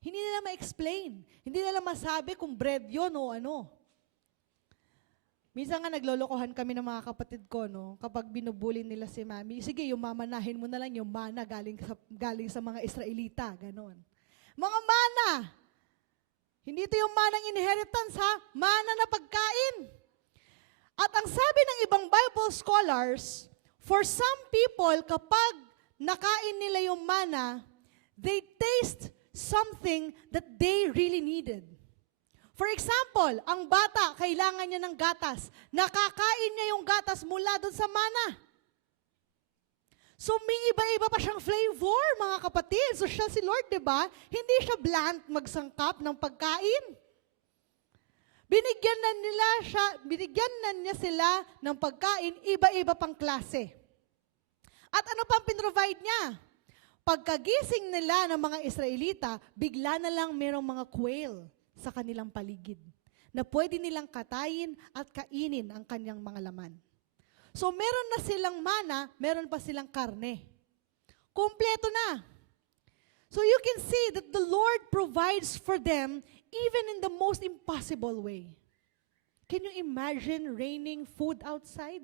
Hindi nila ma-explain. Hindi nila masabi kung bread yun o ano. Minsan nga naglolokohan kami ng mga kapatid ko, kapag binubulin nila si mami, sige, yung mamanahin mo na lang yung mana galing sa mga Israelita, ganon. Mga mana! Hindi ito yung manang inheritance, ha? Mana na pagkain. At ang sabi ng ibang Bible scholars, for some people, kapag nakain nila yung mana, they taste something that they really needed. For example, ang bata, kailangan niya ng gatas. Nakakain niya yung gatas mula doon sa mana. So may iba-iba pa siyang flavor, mga kapatid. So siya si Lord, diba? Hindi siya bland magsangkap ng pagkain. Binigyan na niya sila ng pagkain, iba-iba pang klase. At ano pang pinrovide niya? Pagkagising nila ng mga Israelita, bigla na lang merong mga quail sa kanilang paligid na pwede nilang katayin at kainin ang kanyang mga laman. So meron na silang mana, meron pa silang karne. Kumpleto na. So you can see that the Lord provides for them even in the most impossible way. Can you imagine raining food outside?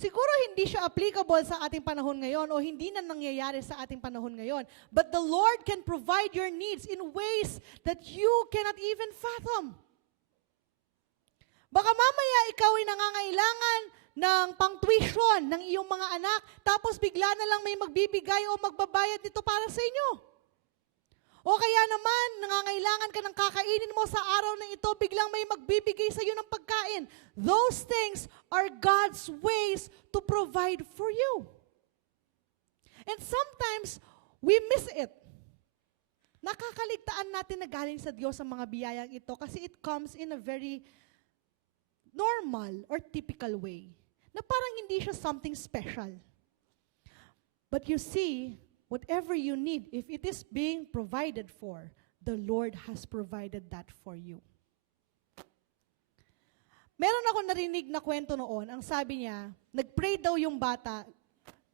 Siguro hindi siya applicable sa ating panahon ngayon o hindi na nangyayari sa ating panahon ngayon. But the Lord can provide your needs in ways that you cannot even fathom. Baka mamaya ikaw ay nangangailangan ng pang-tuition ng iyong mga anak, tapos bigla na lang may magbibigay o magbabayad nito para sa inyo. O kaya naman, nangangailangan ka ng kakainin mo sa araw na ito, biglang may magbibigay sa iyo ng pagkain. Those things are God's ways to provide for you. And sometimes, we miss it. Nakakaligtaan natin na galing sa Diyos ang mga biyayang ito kasi it comes in a very normal or typical way. Na parang hindi siya something special. But you see, whatever you need, if it is being provided for, the Lord has provided that for you. Meron ako narinig na kwento noon, ang sabi niya, nag-pray daw yung bata,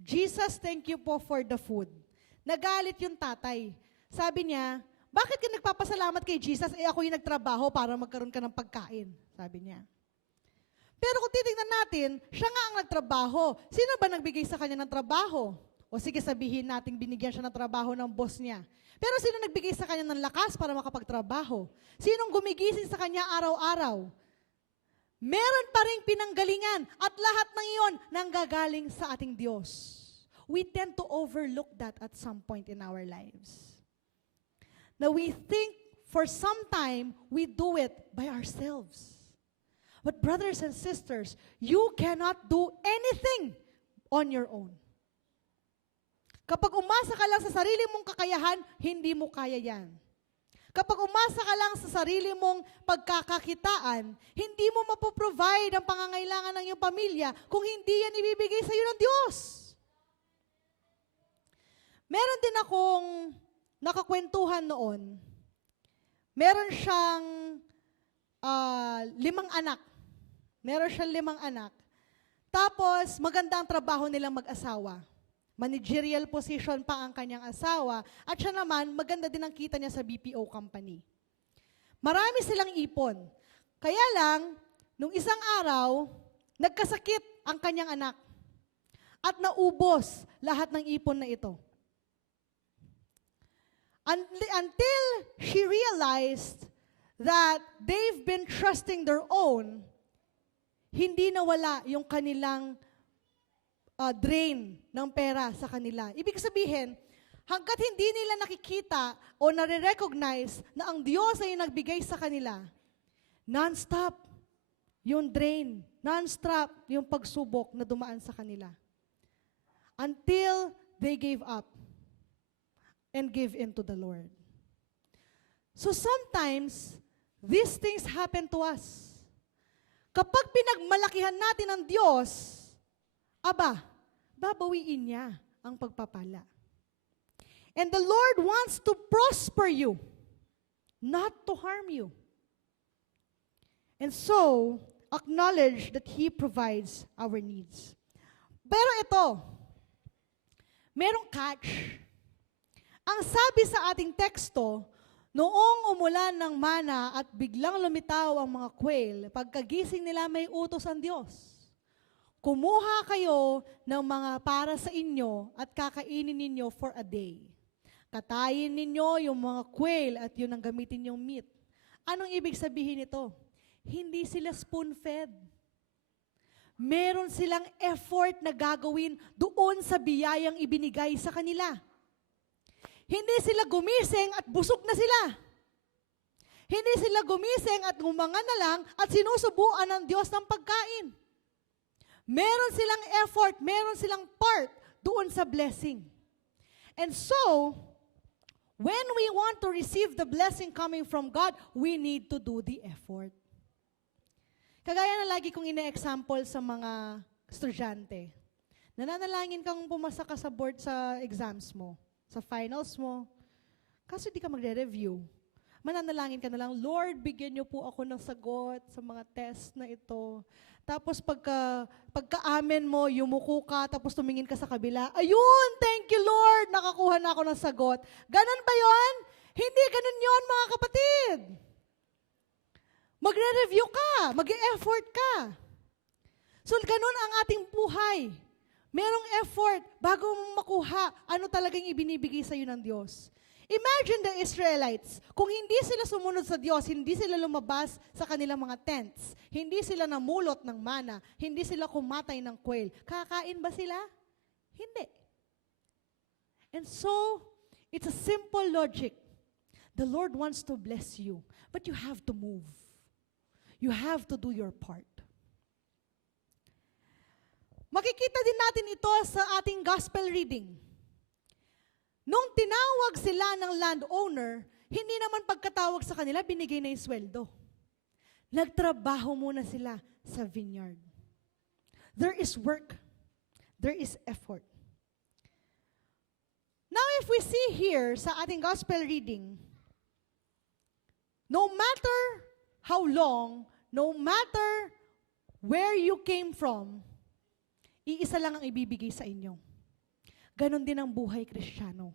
Jesus, thank you po for the food. Nagalit yung tatay. Sabi niya, bakit ka nagpapasalamat kay Jesus? Ako yung nagtrabaho para magkaroon ka ng pagkain. Sabi niya. Pero kung titignan natin, siya nga ang nagtrabaho. Sino ba nagbigay sa kanya ng trabaho? O sige, sabihin natin binigyan siya ng trabaho ng boss niya. Pero sino nagbigay sa kanya ng lakas para makapagtrabaho? Sinong gumigising sa kanya araw-araw? Meron pa ring pinanggalingan at lahat ng iyon nanggagaling sa ating Diyos. We tend to overlook that at some point in our lives. Now we think for some time we do it by ourselves. But brothers and sisters, you cannot do anything on your own. Kapag umasa ka lang sa sarili mong kakayahan, hindi mo kaya yan. Kapag umasa ka lang sa sarili mong pagkakakitaan, hindi mo mapoprovide ang pangangailangan ng iyong pamilya kung hindi yan ibibigay sa iyo ng Diyos. Meron din akong nakakwentuhan noon. Meron siyang 5 anak. Meron siyang 5 anak. Tapos, maganda ang trabaho nilang mag-asawa. Managerial position pa ang kanyang asawa. At siya naman, maganda din ang kita niya sa BPO company. Marami silang ipon. Kaya lang, nung isang araw, nagkasakit ang kanyang anak. At naubos lahat ng ipon na ito. Until she realized that they've been trusting their own, hindi nawala yung kanilang drain ng pera sa kanila. Ibig sabihin, hanggat hindi nila nakikita o nare-recognize na ang Diyos ay nagbigay sa kanila, non-stop yung drain, non-stop yung pagsubok na dumaan sa kanila. Until they gave up and gave in to the Lord. So sometimes, these things happen to us. Kapag pinagmalakihan natin ang Diyos, babawiin niya ang pagpapala. And the Lord wants to prosper you, not to harm you. And so, acknowledge that He provides our needs. Pero ito, merong catch. Ang sabi sa ating teksto, noong umulan ng mana at biglang lumitaw ang mga quail, pagkagising nila may utos ang Diyos. Kumuha kayo ng mga para sa inyo at kakainin ninyo for a day. Katayin ninyo yung mga quail at yun ang gamitin yung meat. Anong ibig sabihin nito? Hindi sila spoon-fed. Meron silang effort na gagawin doon sa biyayang ibinigay sa kanila. Hindi sila gumising at busog na sila. Hindi sila gumising at gumanga na lang at sinusubuan ng Diyos ng pagkain. Meron silang effort, meron silang part doon sa blessing. And so, when we want to receive the blessing coming from God, we need to do the effort. Kagaya na lagi kong ine-example sa mga estudyante. Nananalangin kang pumasa ka sa board sa exams mo, sa finals mo, kasi di ka magre-review. Mananalangin ka na lang, Lord, bigyan niyo po ako ng sagot sa mga test na ito. Tapos pagka-amen mo, yumuko ka, tapos tumingin ka sa kabila, ayun, thank you Lord, nakakuha na ako ng sagot. Ganon ba yon? Hindi ganon yon mga kapatid. Magre-review ka, mag-e-effort ka. So ganon ang ating buhay. Merong effort bago mo makuha ano talagang ibinibigay sa iyo ng Diyos. Imagine the Israelites, kung hindi sila sumunod sa Diyos, hindi sila lumabas sa kanilang mga tents, hindi sila namulot ng mana, hindi sila kumatay ng quail, kakain ba sila? Hindi. And so, it's a simple logic. The Lord wants to bless you, but you have to move. You have to do your part. Makikita din natin ito sa ating gospel reading. Nung tinawag sila ng landowner, hindi naman pagkatawag sa kanila, binigay na yung sweldo. Nagtrabaho muna sila sa vineyard. There is work. There is effort. Now, if we see here sa ating gospel reading, no matter how long, no matter where you came from, iisa lang ang ibibigay sa inyo. Ganon din ang buhay Kristiyano.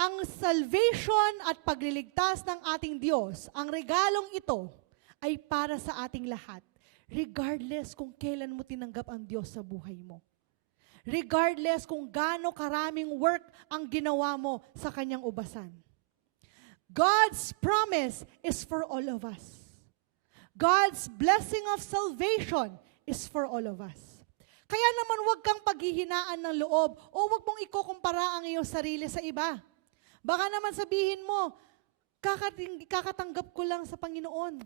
Ang salvation at pagliligtas ng ating Diyos, ang regalong ito ay para sa ating lahat, regardless kung kailan mo tinanggap ang Diyos sa buhay mo. Regardless kung gaano karaming work ang ginawa mo sa kanyang ubasan. God's promise is for all of us. God's blessing of salvation is for all of us. Kaya naman huwag kang paghihinaan ng loob o huwag mong ikukumpara ang iyong sarili sa iba. Baka naman sabihin mo, kakatanggap ko lang sa Panginoon.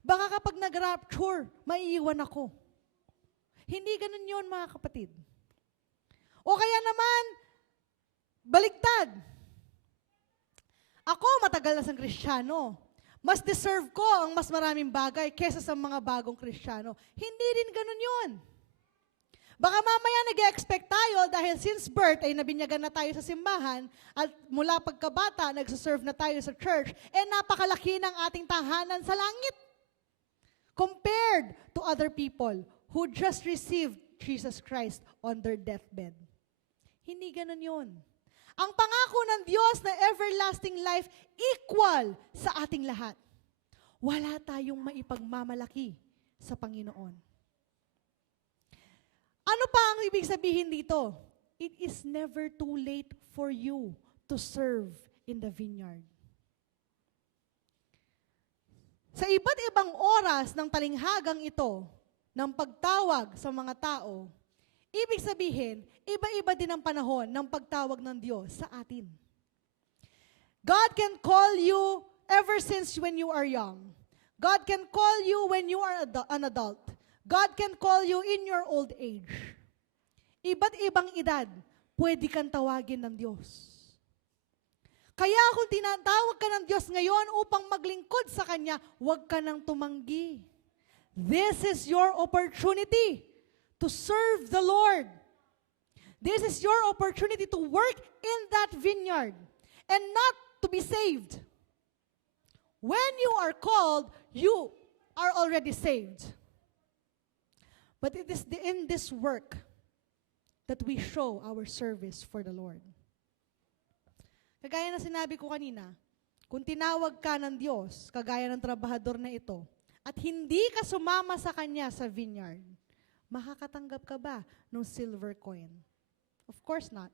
Baka kapag nag-rapture, maiiwan ako. Hindi ganun yun mga kapatid. O kaya naman, baliktad. Ako matagal na sang Kristiyano. Mas deserve ko ang mas maraming bagay kesa sa mga bagong Kristiyano. Hindi rin ganun yun. Baka mamaya nag-expect tayo dahil since birth ay nabinyagan na tayo sa simbahan at mula pagkabata nagsaserve na tayo sa church, napakalaki ng ating tahanan sa langit. Compared to other people who just received Jesus Christ on their deathbed. Hindi ganun yun. Ang pangako ng Diyos na everlasting life equal sa ating lahat. Wala tayong maipagmamalaki sa Panginoon. Ano pa ang ibig sabihin dito? It is never too late for you to serve in the vineyard. Sa iba't ibang oras ng talinghagang ito, ng pagtawag sa mga tao, ibig sabihin, iba-iba din ang panahon ng pagtawag ng Diyos sa atin. God can call you ever since when you are young. God can call you when you are an adult. God can call you in your old age. Iba't ibang edad, pwede kang tawagin ng Diyos. Kaya kung tinatawag ka ng Diyos ngayon upang maglingkod sa Kanya, huwag ka nang tumanggi. This is your opportunity to serve the Lord. This is your opportunity to work in that vineyard and not to be saved. When you are called, you are already saved. But it is in this work that we show our service for the Lord. Kagaya na sinabi ko kanina, kung tinawag ka ng Diyos, kagaya ng trabahador na ito, at hindi ka sumama sa Kanya sa vineyard, makakatanggap ka ba ng silver coin? Of course not.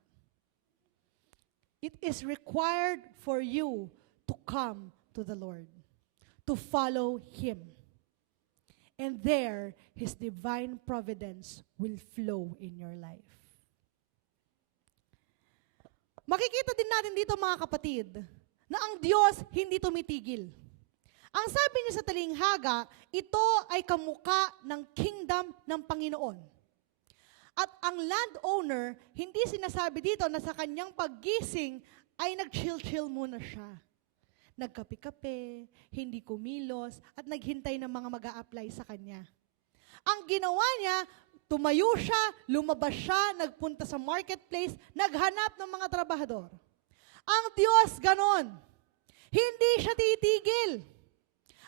It is required for you to come to the Lord, to follow Him. And there, His divine providence will flow in your life. Makikita din natin dito mga kapatid, na ang Diyos hindi tumitigil. Ang sabi niya sa talinghaga, ito ay kamukha ng kingdom ng Panginoon. At ang landowner, hindi sinasabi dito na sa kanyang paggising ay nag-chill-chill muna siya. Nagkape-kape, hindi kumilos, at naghintay ng mga mag-a-apply sa kanya. Ang ginawa niya, tumayo siya, lumabas siya, nagpunta sa marketplace, naghanap ng mga trabahador. Ang Diyos ganon. Hindi siya titigil.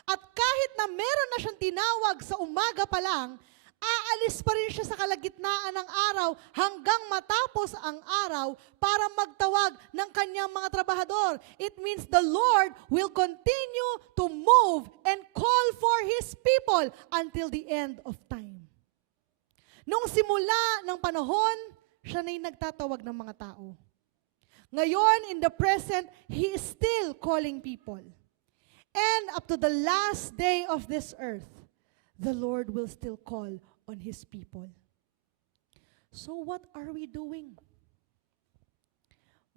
At kahit na meron na siyang tinawag sa umaga pa lang, aalis pa rin siya sa kalagitnaan ng araw hanggang matapos ang araw para magtawag ng kanyang mga trabahador. It means the Lord will continue to move and call for His people until the end of time. Nung simula ng panahon, siya na yung nagtatawag ng mga tao. Ngayon, in the present, He is still calling people. And up to the last day of this earth, the Lord will still call on His people. So what are we doing?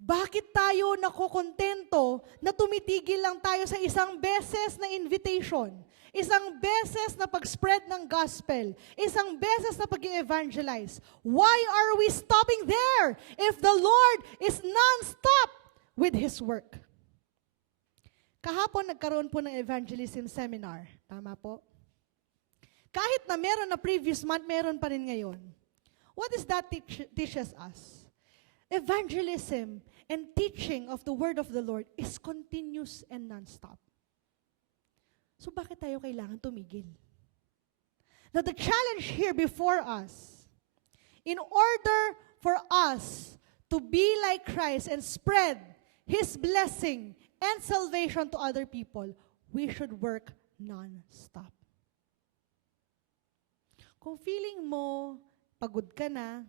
Bakit tayo nakokontento na tumitigil lang tayo sa isang beses na invitation? Isang beses na pag-spread ng gospel? Isang beses na pag-evangelize? Why are we stopping there if the Lord is non-stop with His work? Kahapon nagkaroon po ng evangelism seminar. Tama po? Kahit na meron na previous month, meron pa rin ngayon. What does that teaches us? Evangelism and teaching of the word of the Lord is continuous and non-stop. So bakit tayo kailangan tumigil? Now the challenge here before us, in order for us to be like Christ and spread His blessing and salvation to other people, we should work non-stop. Kung feeling mo, pagod ka na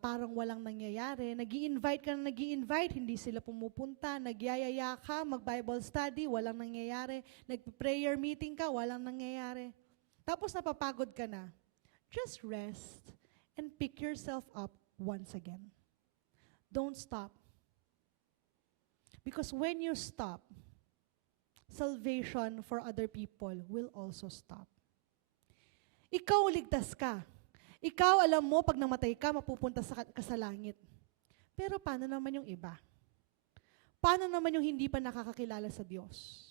parang walang nangyayari, nag-i-invite ka na nag-i-invite, hindi sila pumupunta, nagyayaya ka, mag-Bible study, walang nangyayari, nag-prayer meeting ka, walang nangyayari. Tapos napapagod ka na, just rest and pick yourself up once again. Don't stop. Because when you stop, salvation for other people will also stop. Ikaw ligtas ka. Ikaw, alam mo, pag namatay ka, mapupunta ka sa langit. Pero paano naman yung iba? Paano naman yung hindi pa nakakakilala sa Diyos?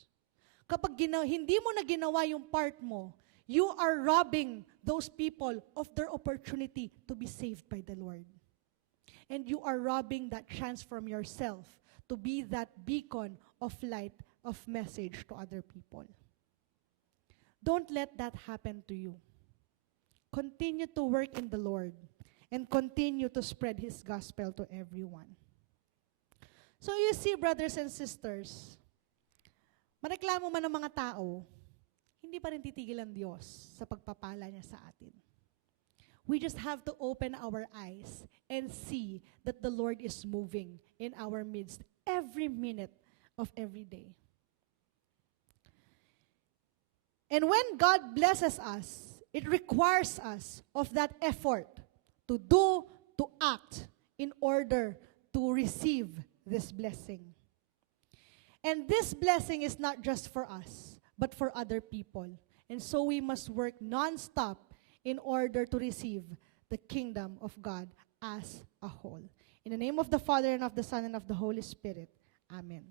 Kapag hindi mo na ginawa yung part mo, you are robbing those people of their opportunity to be saved by the Lord. And you are robbing that chance from yourself to be that beacon of light, of message to other people. Don't let that happen to you. Continue to work in the Lord and continue to spread His gospel to everyone. So you see, brothers and sisters, mareklamo man ng mga tao, hindi pa rin titigil ang Diyos sa pagpapala niya sa atin. We just have to open our eyes and see that the Lord is moving in our midst every minute of every day. And when God blesses us, it requires us of that effort to do, to act in order to receive this blessing. And this blessing is not just for us, but for other people. And so we must work non-stop in order to receive the kingdom of God as a whole. In the name of the Father, and of the Son, and of the Holy Spirit. Amen.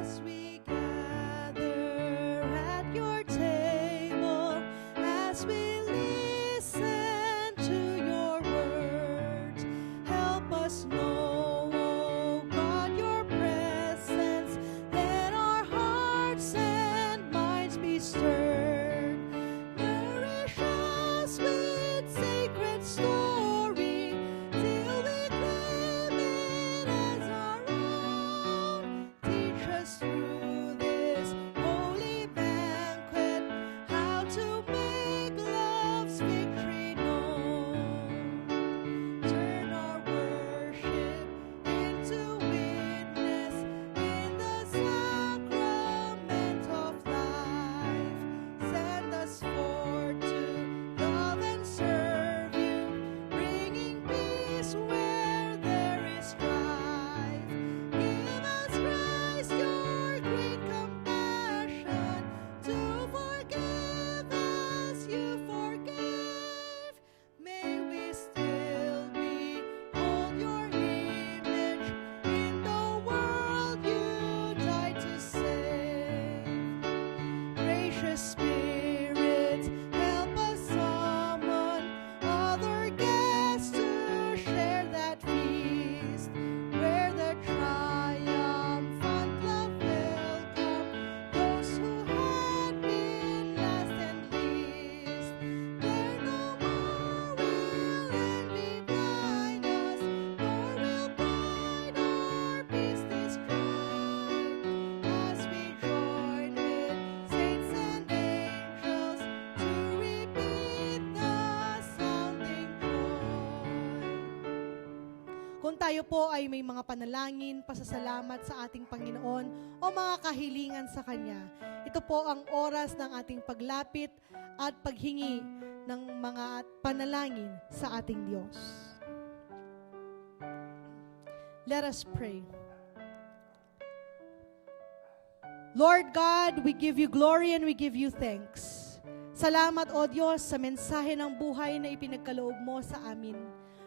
As we gather at your table, as we listen to your words, help us know, oh God, your presence. Let our hearts and minds be stirred. Nourish us with sacred story till we claim it as our own. Teach us through this holy banquet how to make love Spirit, help us summon other guests to share that feast where the triumphant love will come. Those who had been last and least, there no more will envy blind us, nor will pride our peace destroy. As we join with saints and angels to repeat the sounding joy. Kung tayo po ay may mga panalangin, pasasalamat sa ating Panginoon o mga kahilingan sa Kanya, ito po ang oras ng ating paglapit at paghingi ng mga panalangin sa ating Diyos. Let us pray. Lord God, we give you glory and we give you thanks. Salamat, O Diyos, sa mensahe ng buhay na ipinagkaloob mo sa amin.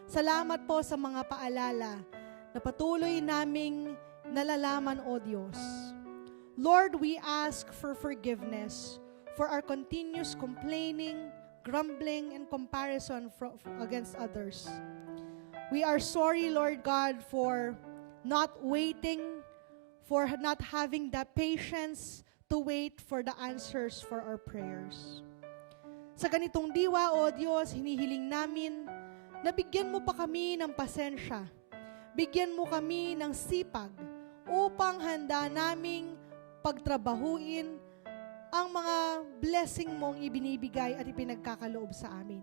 Salamat po sa mga paalala na patuloy naming nalalaman, O Diyos. Lord, we ask for forgiveness for our continuous complaining, grumbling, and comparison against others. We are sorry, Lord God, for not waiting, for not having the patience to wait for the answers for our prayers. Sa ganitong diwa, O Diyos, hinihiling namin na bigyan mo pa kami ng pasensya, bigyan mo kami ng sipag upang handa naming pagtrabahuin ang mga blessing mong ibinibigay at ipinagkakaloob sa amin.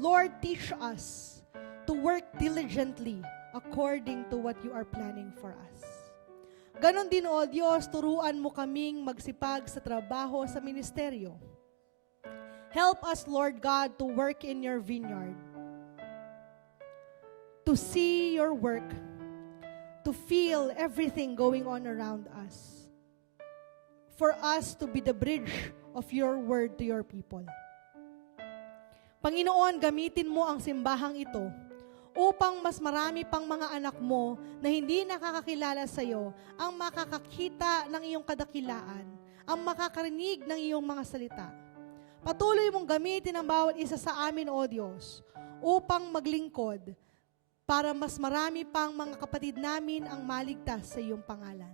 Lord, teach us to work diligently according to what you are planning for us. Ganon din, O Diyos, turuan mo kaming magsipag sa trabaho sa ministeryo. Help us, Lord God, to work in your vineyard, to see your work, to feel everything going on around us, for us to be the bridge of your word to your people. Panginoon, gamitin mo ang simbahang ito upang mas marami pang mga anak mo na hindi nakakakilala sa iyo ang makakakita ng iyong kadakilaan, ang makakarinig ng iyong mga salita. Patuloy mong gamitin ang bawat isa sa amin, O Diyos, upang maglingkod para mas marami pang mga kapatid namin ang maligtas sa iyong pangalan.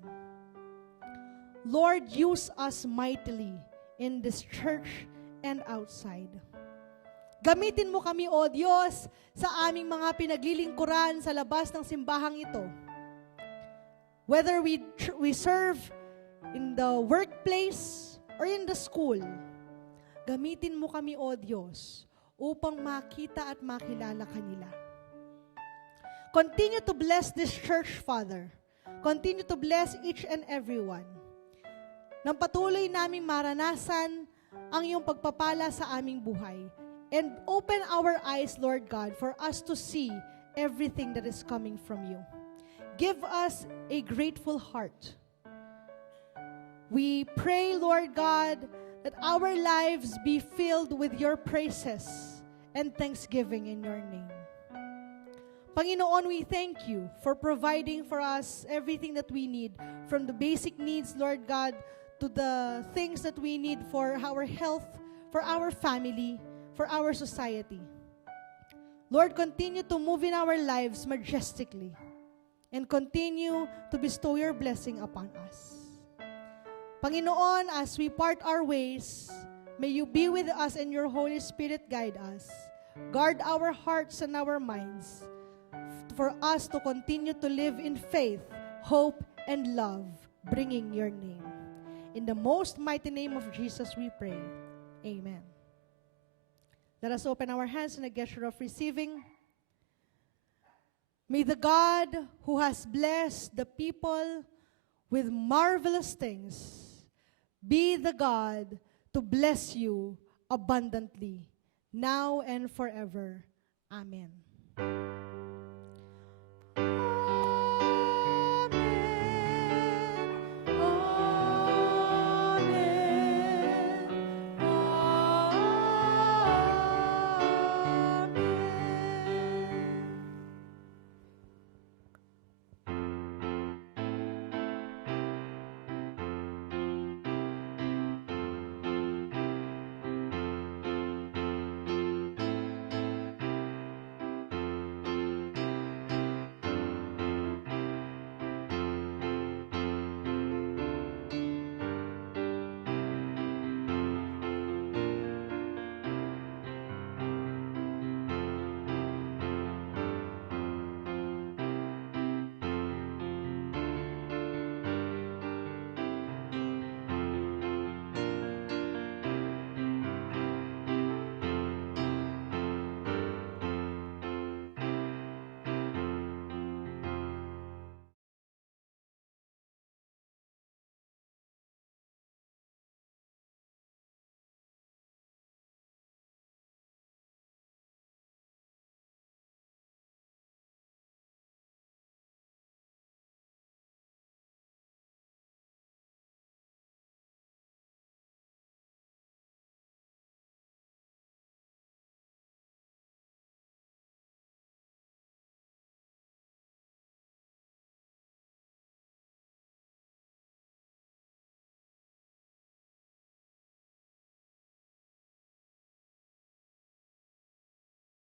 Lord, use us mightily in this church and outside. Gamitin mo kami, O Diyos, sa aming mga pinaglilingkuran sa labas ng simbahang ito. Whether we serve in the workplace or in the school, gamitin mo kami, O Diyos, upang makita at makilala kanila. Continue to bless this church, Father. Continue to bless each and everyone. Nang patuloy naming maranasan ang iyong pagpapala sa aming buhay. And open our eyes, Lord God, for us to see everything that is coming from you. Give us a grateful heart. We pray, Lord God, that our lives be filled with your praises and thanksgiving in your name. Panginoon, we thank you for providing for us everything that we need, from the basic needs, Lord God, to the things that we need for our health, for our family, for our society. Lord, continue to move in our lives majestically and continue to bestow your blessing upon us. Panginoon, as we part our ways, may you be with us and your Holy Spirit guide us. Guard our hearts and our minds for us to continue to live in faith, hope, and love, bringing your name. In the most mighty name of Jesus we pray. Amen. Let us open our hands in a gesture of receiving. May the God who has blessed the people with marvelous things be the God to bless you abundantly, now and forever. Amen.